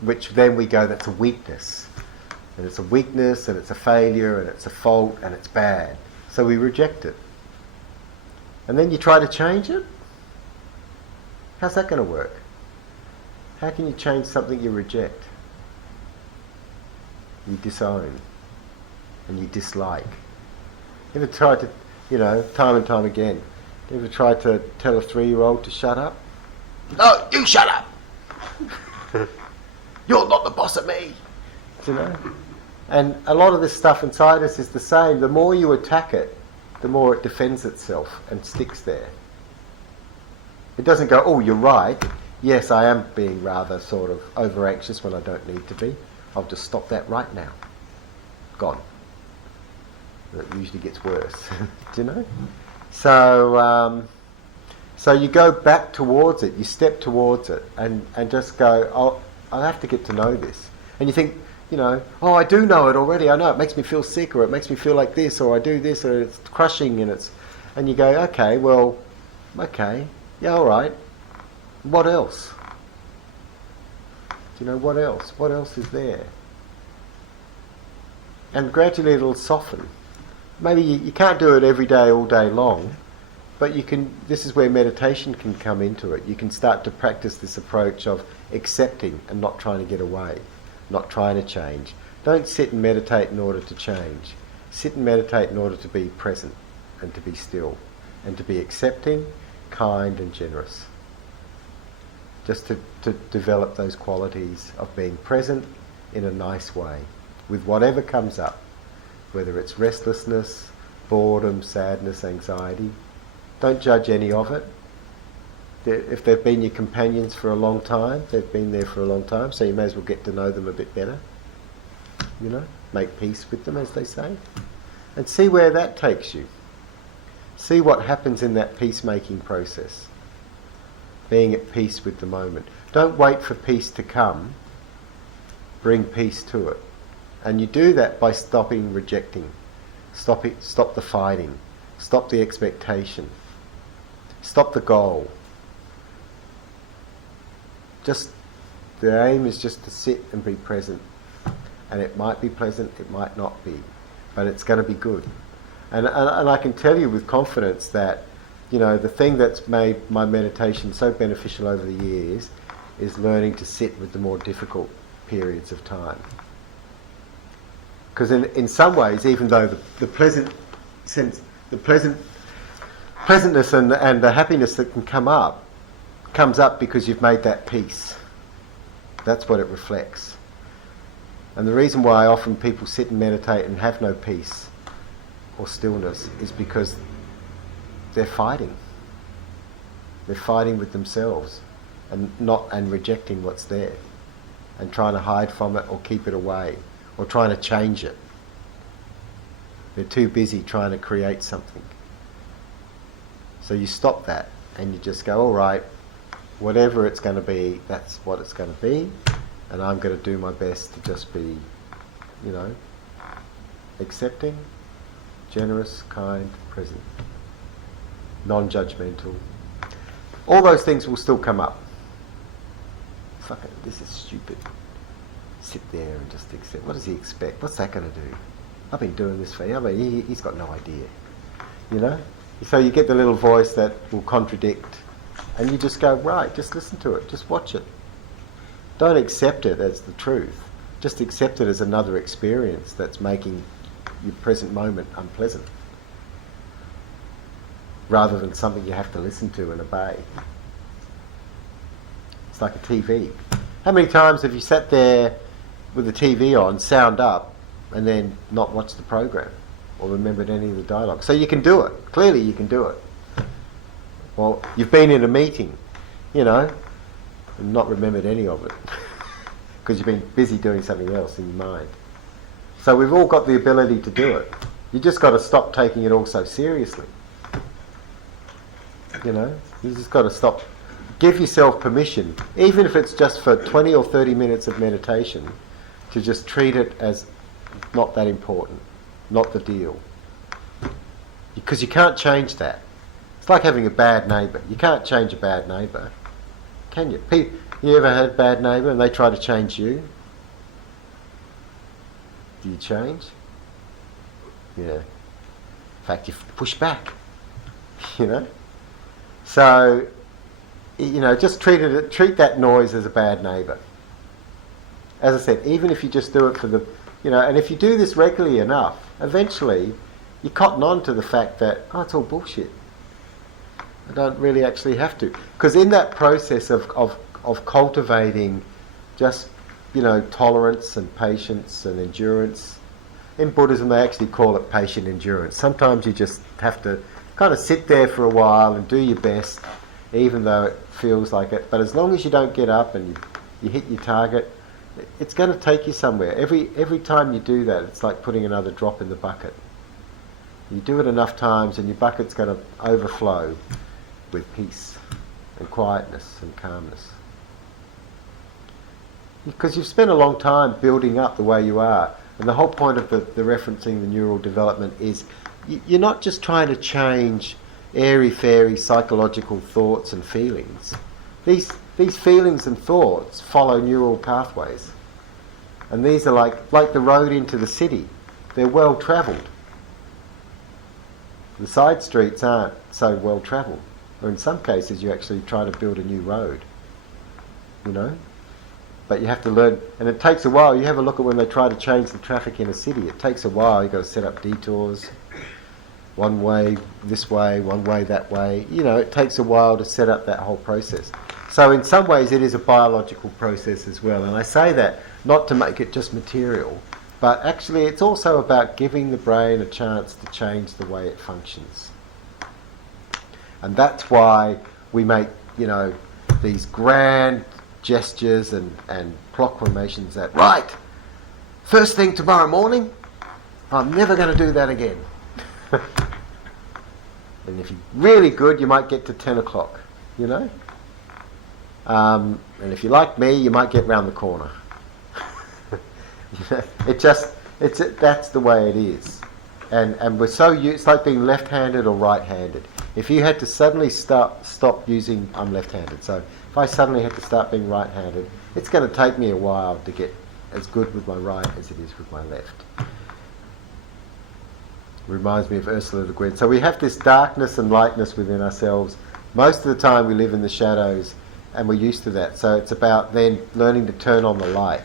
Which then we go, that's a weakness. And it's a weakness and it's a failure and it's a fault and it's bad. So we reject it. And then you try to change it? How's that going to work? How can you change something you reject? You disown and you dislike. You ever tried to, you know, time and time again, you ever tried to tell a 3-year-old to shut up? No, you shut up! You're not the boss of me! Do you know? And a lot of this stuff inside us is the same. The more you attack it, the more it defends itself and sticks there. It doesn't go, oh, you're right. Yes, I am being rather sort of over-anxious when I don't need to be. I'll just stop that right now. Gone. It usually gets worse. Do you know? So you go back towards it. You step towards it and just go, oh, I'll have to get to know this. And you think, you know, oh, I do know it already. I know it makes me feel sick, or it makes me feel like this, or I do this, or it's crushing, and you go, okay, yeah, all right. What else? Do you know what else? What else is there? And gradually it'll soften. Maybe you can't do it every day, all day long, but you can. This is where meditation can come into it. You can start to practice this approach of accepting and not trying to get away, not trying to change. Don't sit and meditate in order to change. Sit and meditate in order to be present and to be still and to be accepting, kind and generous. Just to develop those qualities of being present in a nice way with whatever comes up, whether it's restlessness, boredom, sadness, anxiety. Don't judge any of it. If they've been your companions for a long time, they've been there for a long time, so you may as well get to know them a bit better. You know, make peace with them, as they say, and see where that takes you. See what happens in that peacemaking process. Being at peace with the moment. Don't wait for peace to come. Bring peace to it. And you do that by stopping rejecting. Stop the fighting. Stop the expectation. Stop the goal. The aim is just to sit and be present. And it might be pleasant, it might not be. But it's going to be good. And I can tell you with confidence that, you know, the thing that's made my meditation so beneficial over the years is learning to sit with the more difficult periods of time. Because in some ways, even though the pleasant sense, the pleasantness and the happiness that can come up comes up because you've made that peace. That's what it reflects. And the reason why often people sit and meditate and have no peace or stillness is because they're fighting. They're fighting with themselves and rejecting what's there and trying to hide from it or keep it away or trying to change it. They're too busy trying to create something. So you stop that and you just go, all right, whatever it's going to be, that's what it's going to be, and I'm going to do my best to just be, you know, accepting, generous, kind, present, non-judgmental, all those things will still come up. Fuck it, this is stupid. Sit there and just accept. What does he expect? What's that going to do? I've been doing this for him. He's got no idea. You know? So you get the little voice that will contradict, and you just go, right, just listen to it, just watch it. Don't accept it as the truth. Just accept it as another experience that's making your present moment unpleasant, rather than something you have to listen to and obey. It's like a TV. How many times have you sat there with the TV on, sound up, and then not watched the program or remembered any of the dialogue? So you can do it. Clearly you can do it. Well, you've been in a meeting, you know, and not remembered any of it because you've been busy doing something else in your mind. So we've all got the ability to do it. You just got to stop taking it all so seriously. You know, you just got to stop. Give yourself permission, even if it's just for 20 or 30 minutes of meditation, to just treat it as not that important, not the deal. Because you can't change that. It's like having a bad neighbour. You can't change a bad neighbour, can you? You ever had a bad neighbour and they try to change you? Do you change? Yeah. In fact, you push back. You know? So, you know, just treat that noise as a bad neighbour. As I said, even if you just do it for the, you know, and if you do this regularly enough, eventually you cotton on to the fact that, oh, it's all bullshit. I don't really actually have to. Because in that process of cultivating just, you know, tolerance and patience and endurance, in Buddhism they actually call it patient endurance. Sometimes you just have to kind of sit there for a while and do your best, even though it feels like it. But as long as you don't get up and you hit your target, it's going to take you somewhere. Every time you do that, it's like putting another drop in the bucket. You do it enough times and your bucket's going to overflow with peace and quietness and calmness. Because you've spent a long time building up the way you are. And the whole point of the referencing the neural development is you're not just trying to change airy-fairy psychological thoughts and feelings. These feelings and thoughts follow neural pathways. And these are like the road into the city. They're well travelled. The side streets aren't so well travelled. Or in some cases you actually try to build a new road. You know? But you have to learn, and it takes a while. You have a look at when they try to change the traffic in a city. It takes a while. You've got to set up detours. One way this way, one way that way. You know, it takes a while to set up that whole process. So in some ways it is a biological process as well. And I say that not to make it just material, but actually it's also about giving the brain a chance to change the way it functions. And that's why we make, you know, these grand gestures and proclamations that, right, first thing tomorrow morning, I'm never going to do that again. And if you're really good, you might get to 10 o'clock, you know? And if you're like me, you might get round the corner. You know, that's the way it is. And we're so used, it's like being left-handed or right-handed. If you had to suddenly stop using, I'm left-handed, so if I suddenly had to start being right-handed, it's going to take me a while to get as good with my right as it is with my left. Reminds me of Ursula Le Guin. So we have this darkness and lightness within ourselves. Most of the time we live in the shadows and we're used to that. So it's about then learning to turn on the light.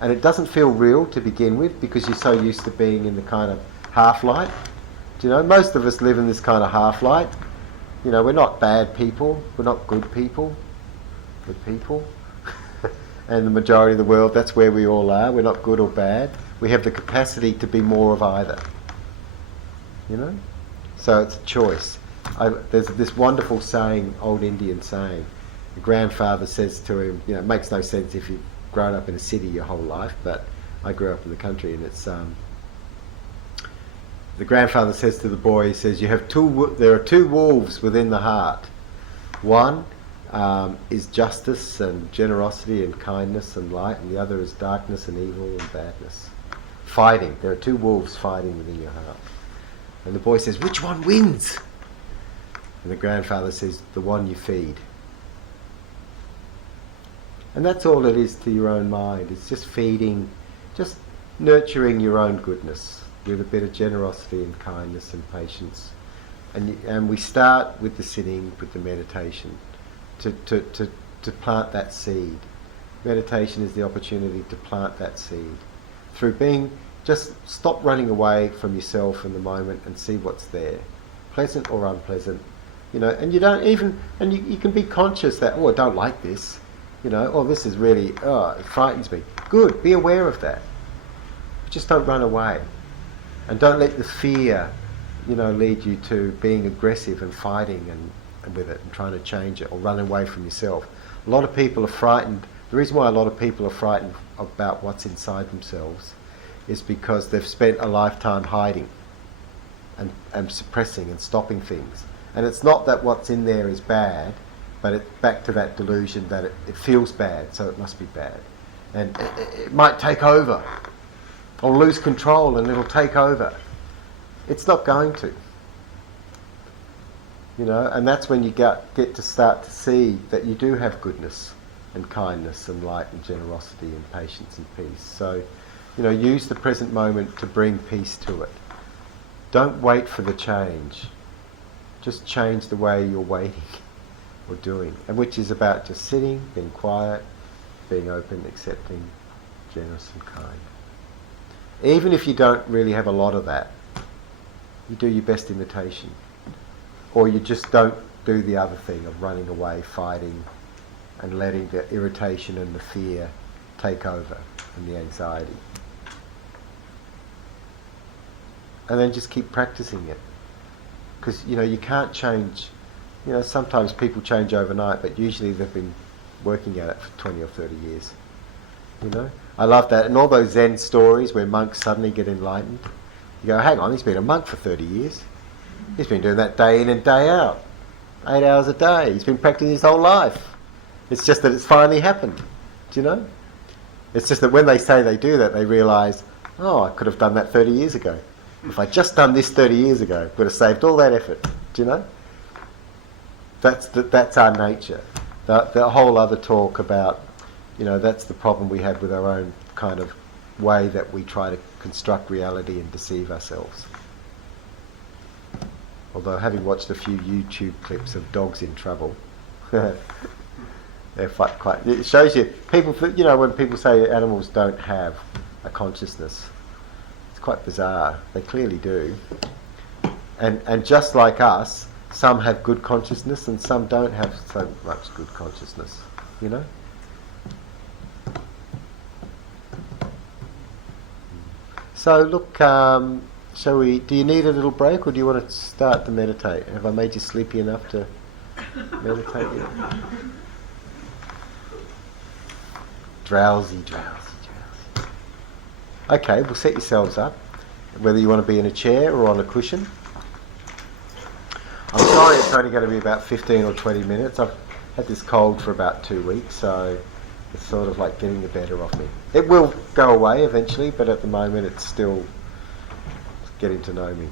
And it doesn't feel real to begin with because you're so used to being in the kind of half-light. Do you know, most of us live in this kind of half-light. You know, we're not bad people, we're not good people, we're people. And the majority of the world, that's where we all are. We're not good or bad. We have the capacity to be more of either. You know? So it's a choice. There's this wonderful saying, old Indian saying. The grandfather says to him, you know, it makes no sense if you've grown up in a city your whole life, but I grew up in the country, and it's the grandfather says to the boy, he says, there are two wolves within the heart. One is justice and generosity and kindness and light, and the other is darkness and evil and badness. Fighting. There are two wolves fighting within your heart. And the boy says, which one wins? And the grandfather says, the one you feed. And that's all it is to your own mind. It's just feeding, just nurturing your own goodness with a bit of generosity and kindness and patience. And we start with the sitting, with the meditation, to plant that seed. Meditation is the opportunity to plant that seed. Through being, just stop running away from yourself in the moment and see what's there, pleasant or unpleasant. And you don't even, and you can be conscious that, I don't like this. This is really, it frightens me. Good, be aware of that. Just don't run away. And don't let the fear, lead you to being aggressive and fighting and with it and trying to change it or run away from yourself. A lot of people are frightened. The reason why a lot of people are frightened about what's inside themselves is because they've spent a lifetime hiding and suppressing and stopping things. And it's not that what's in there is bad, but it's back to that delusion that it feels bad, so it must be bad. And it might take over, or lose control and it'll take over. It's not going to. And that's when you get to start to see that you do have goodness and kindness and light and generosity and patience and peace. So, use the present moment to bring peace to it. Don't wait for the change. Just change the way you're waiting or doing, and which is about just sitting, being quiet, being open, accepting, generous and kind. Even if you don't really have a lot of that, you do your best imitation. Or you just don't do the other thing of running away, fighting, and letting the irritation and the fear take over and the anxiety. And then just keep practicing it. Because, you can't change. Sometimes people change overnight, but usually they've been working at it for 20 or 30 years. I love that. And all those Zen stories where monks suddenly get enlightened, you go, hang on, he's been a monk for 30 years. He's been doing that day in and day out. 8 hours a day. He's been practicing his whole life. It's just that it's finally happened. Do you know? It's just that when they say they do that, they realise, I could have done that 30 years ago. If I'd just done this 30 years ago, it would have saved all that effort. Do you know? That's our nature. The whole other talk about, that's the problem we have with our own kind of way that we try to construct reality and deceive ourselves. Although having watched a few YouTube clips of dogs in trouble, they're quite. It shows you people. When people say animals don't have a consciousness, it's quite bizarre. They clearly do. And just like us, some have good consciousness and some don't have so much good consciousness. So look, shall we? Do you need a little break, or do you want to start to meditate? Have I made you sleepy enough to meditate yet? Drowsy. Okay, well, set yourselves up. Whether you want to be in a chair or on a cushion. I'm sorry, it's only going to be about 15 or 20 minutes. I've had this cold for about 2 weeks, so it's sort of like getting the better of me. It will go away eventually, but at the moment it's still getting to know me.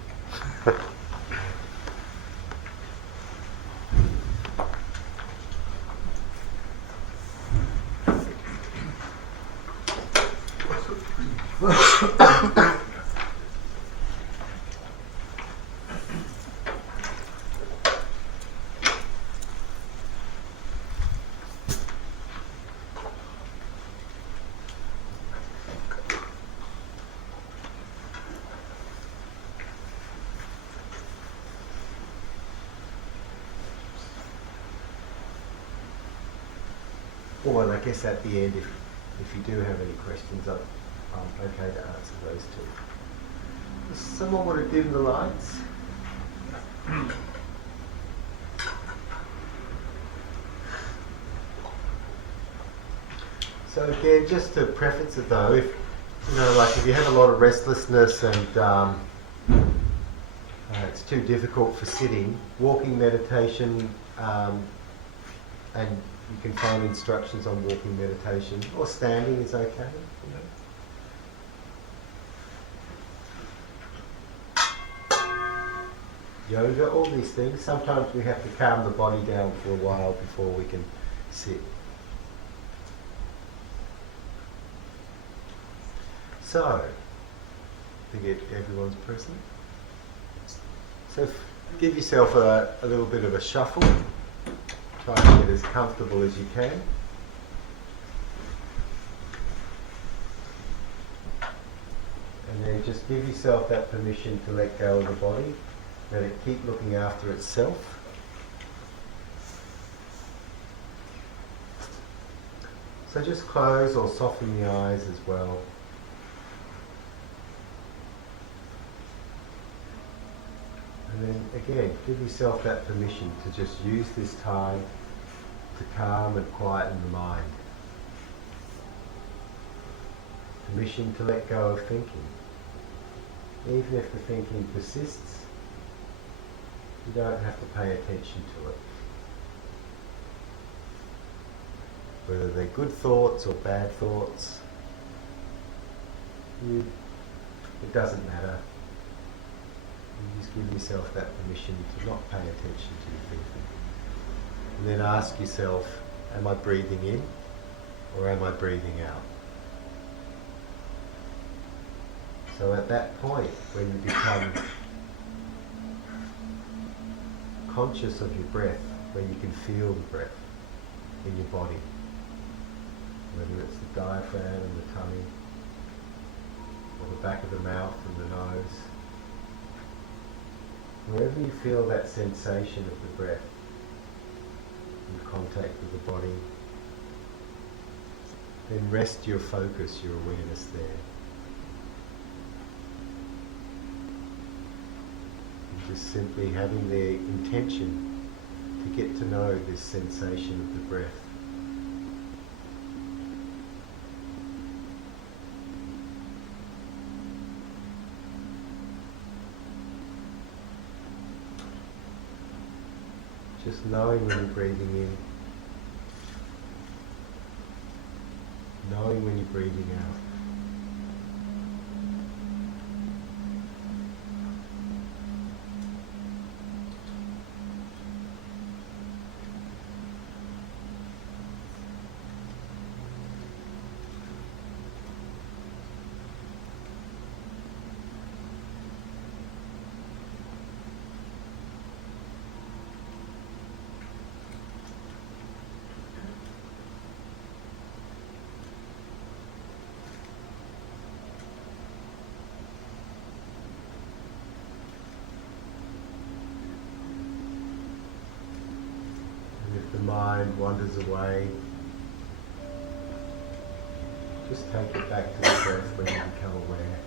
Well, I guess at the end, if you do have any questions, I'm okay to answer those too. Does someone want to dim the lights? So again, just to preface it though, if you have a lot of restlessness and it's too difficult for sitting, walking meditation, and you can find instructions on walking meditation, or standing is okay. yoga, all these things. Sometimes we have to calm the body down for a while before we can sit. So, to get everyone's present. So give yourself a little bit of a shuffle. Try to get as comfortable as you can. And then just give yourself that permission to let go of the body. Let it keep looking after itself. So just close or soften the eyes as well. And then again, give yourself that permission to just use this time to calm and quieten the mind. Permission to let go of thinking. Even if the thinking persists, you don't have to pay attention to it. Whether they're good thoughts or bad thoughts, it doesn't matter. You just give yourself that permission to not pay attention to your thinking. And then ask yourself, am I breathing in or am I breathing out? So at that point, when you become conscious of your breath, where you can feel the breath in your body, whether it's the diaphragm and the tummy, or the back of the mouth and the nose, wherever you feel that sensation of the breath in contact with the body, then rest your focus, your awareness there. And just simply having the intention to get to know this sensation of the breath. Just knowing when you're breathing in, knowing when you're breathing out. If the mind wanders away, just take it back to the breath when you become aware.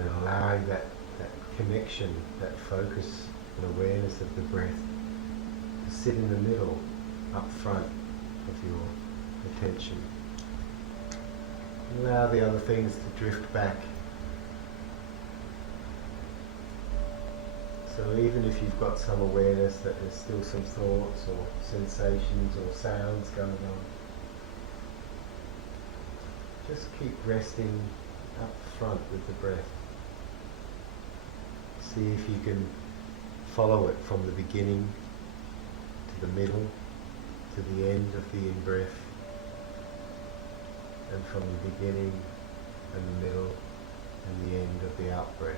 And allowing that connection, that focus and awareness of the breath to sit in the middle, up front of your attention. Allow the other things to drift back. So even if you've got some awareness that there's still some thoughts or sensations or sounds going on, just keep resting up front with the breath. See if you can follow it from the beginning to the middle, to the end of the in-breath, and from the beginning and the middle and the end of the out-breath.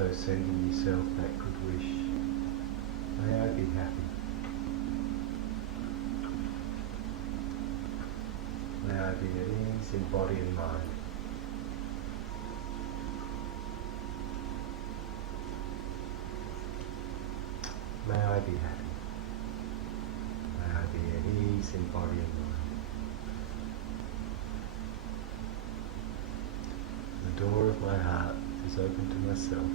also sending yourself that good wish. May I be happy. May I be at ease in body and mind. May I be happy. May I be at ease in body and mind. The door of my heart is open to myself,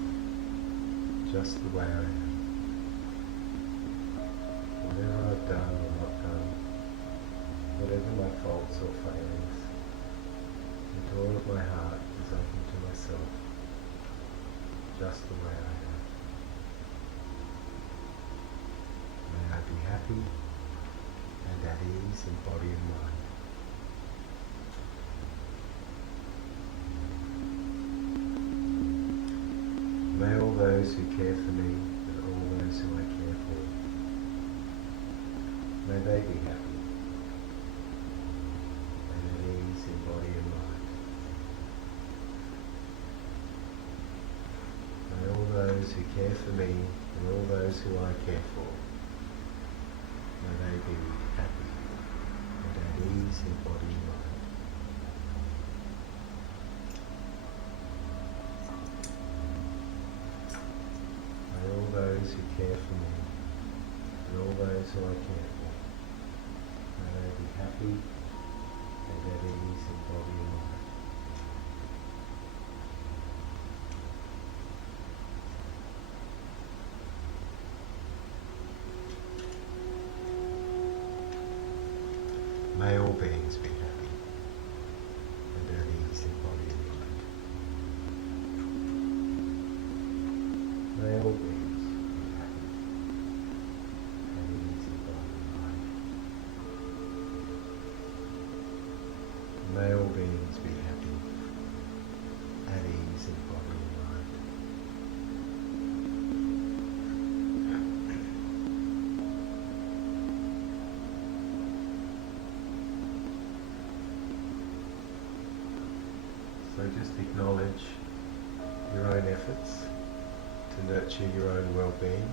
just the way I am. Whatever I've done or not done, whatever my faults or failings, the door of my heart is open to myself, just the way I am. May I be happy and at ease in body and mind. May all those who care for me and all those who I care for, may they be happy and at ease in body and mind. May all those who care for me and all those who I care for, may they be happy and at ease in body and mind. May all those who care for me and all those who I care for, may they be happy and at ease in body and mind. May all beings be happy and at ease in body and mind. May all beings be happy and at ease in body and mind. May all beings be happy at ease in body and mind. So just acknowledge your own efforts to nurture your own well-being.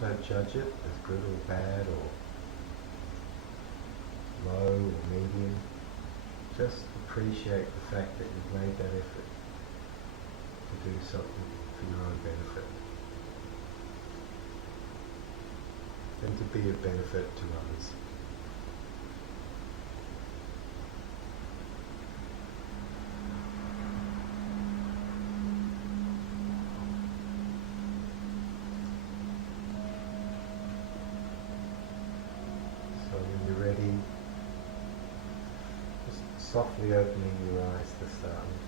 Don't judge it as good or bad or low or medium. Just appreciate the fact that you've made that effort to do something for your own benefit. And to be of benefit to others. So when you're ready, just softly opening your eyes to start with.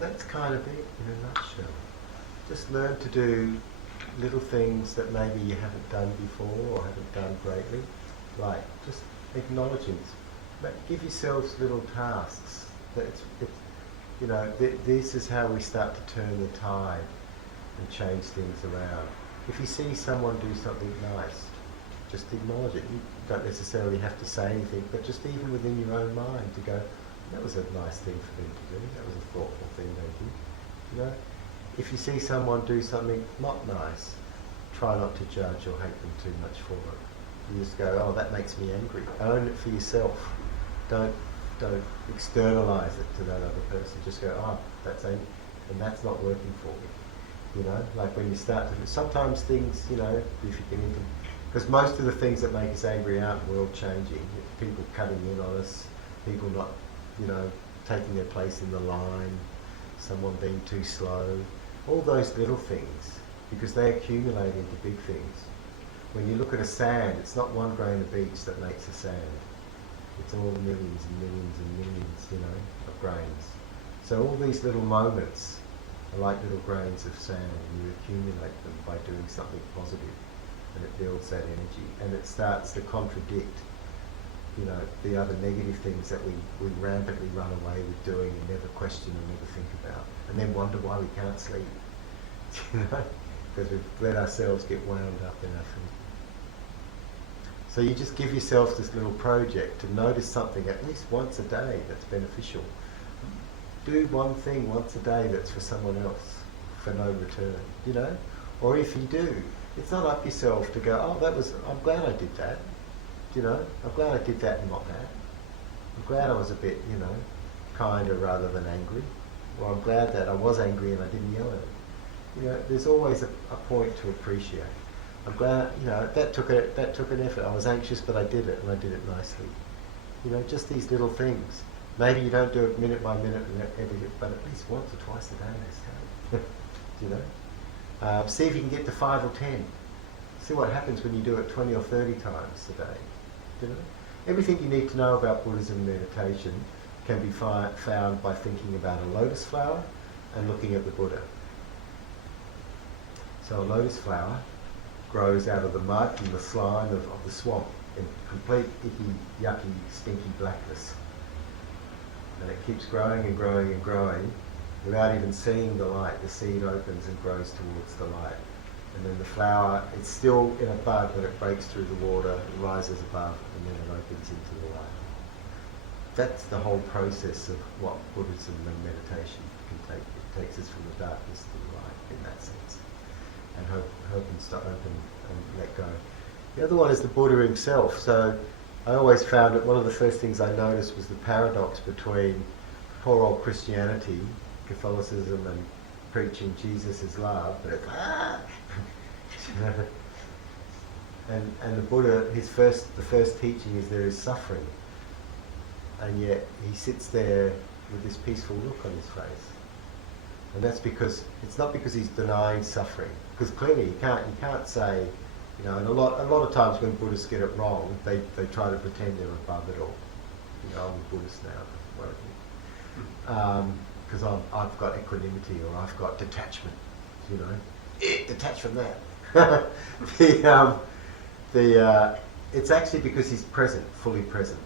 That's kind of it in a nutshell. Just learn to do little things that maybe you haven't done before or haven't done greatly, like just acknowledging. Give yourselves little tasks. That this is how we start to turn the tide and change things around. If you see someone do something nice, just acknowledge it. You don't necessarily have to say anything, but just even within your own mind to go, that was a nice thing for them to do. That was a thoughtful thing they did. You know, if you see someone do something not nice, try not to judge or hate them too much for it. You just go, oh, that makes me angry. Own it for yourself. Don't externalize it to that other person. Just go, oh, that's angry, and that's not working for me. You know, like when you start to, sometimes things, you know, if you get into, because most of the things that make us angry aren't world changing. People cutting in on us, people not, you know, taking their place in the line, someone being too slow, all those little things, because they accumulate into big things. When you look at a sand, it's not one grain of beach that makes a sand. It's all millions and millions and millions, you know, of grains. So all these little moments are like little grains of sand, and you accumulate them by doing something positive, and it builds that energy, and it starts to contradict you know, the other negative things that we rampantly run away with doing and never question and never think about, and then wonder why we can't sleep, you know, because we've let ourselves get wound up in our thinking. So you just give yourself this little project to notice something at least once a day that's beneficial. Do one thing once a day that's for someone else, for no return, you know? Or if you do, it's not up yourself to go, oh, I'm glad I did that, you know? I'm glad I did that and not that. I'm glad I was a bit, you know, kinder rather than angry. Or I'm glad that I was angry and I didn't yell at it. You know, there's always a point to appreciate. I'm glad, you know, that took an effort. I was anxious, but I did it, and I did it nicely. You know, just these little things. Maybe you don't do it minute by minute, but at least once or twice a day this time. You know, see if you can get to 5 or 10. See what happens when you do it 20 or 30 times a day. You know, everything you need to know about Buddhism meditation can be found by thinking about a lotus flower and looking at the Buddha. So a lotus flower grows out of the mud and the slime of the swamp in complete icky, yucky, stinky blackness. And it keeps growing and growing and growing without even seeing the light. The seed opens and grows towards the light. And then the flower, it's still in a bud, but it breaks through the water, it rises above, and then it opens into the light. That's the whole process of what Buddhism and meditation can take. It takes us from the darkness to the light in that sense. And opens to open and let go. The other one is the Buddha himself. So I always found that one of the first things I noticed was the paradox between poor old Christianity, Catholicism, and preaching Jesus is love, but it's and the Buddha, the first teaching is there is suffering, and yet he sits there with this peaceful look on his face. And that's because it's not because he's denying suffering, because clearly you can't say, you know, and a lot of times when Buddhists get it wrong, they try to pretend they're above it all. You know, I'm a Buddhist now, whatever. Because I've got equanimity, or I've got detachment, you know, detach from that. It's actually because he's present, fully present.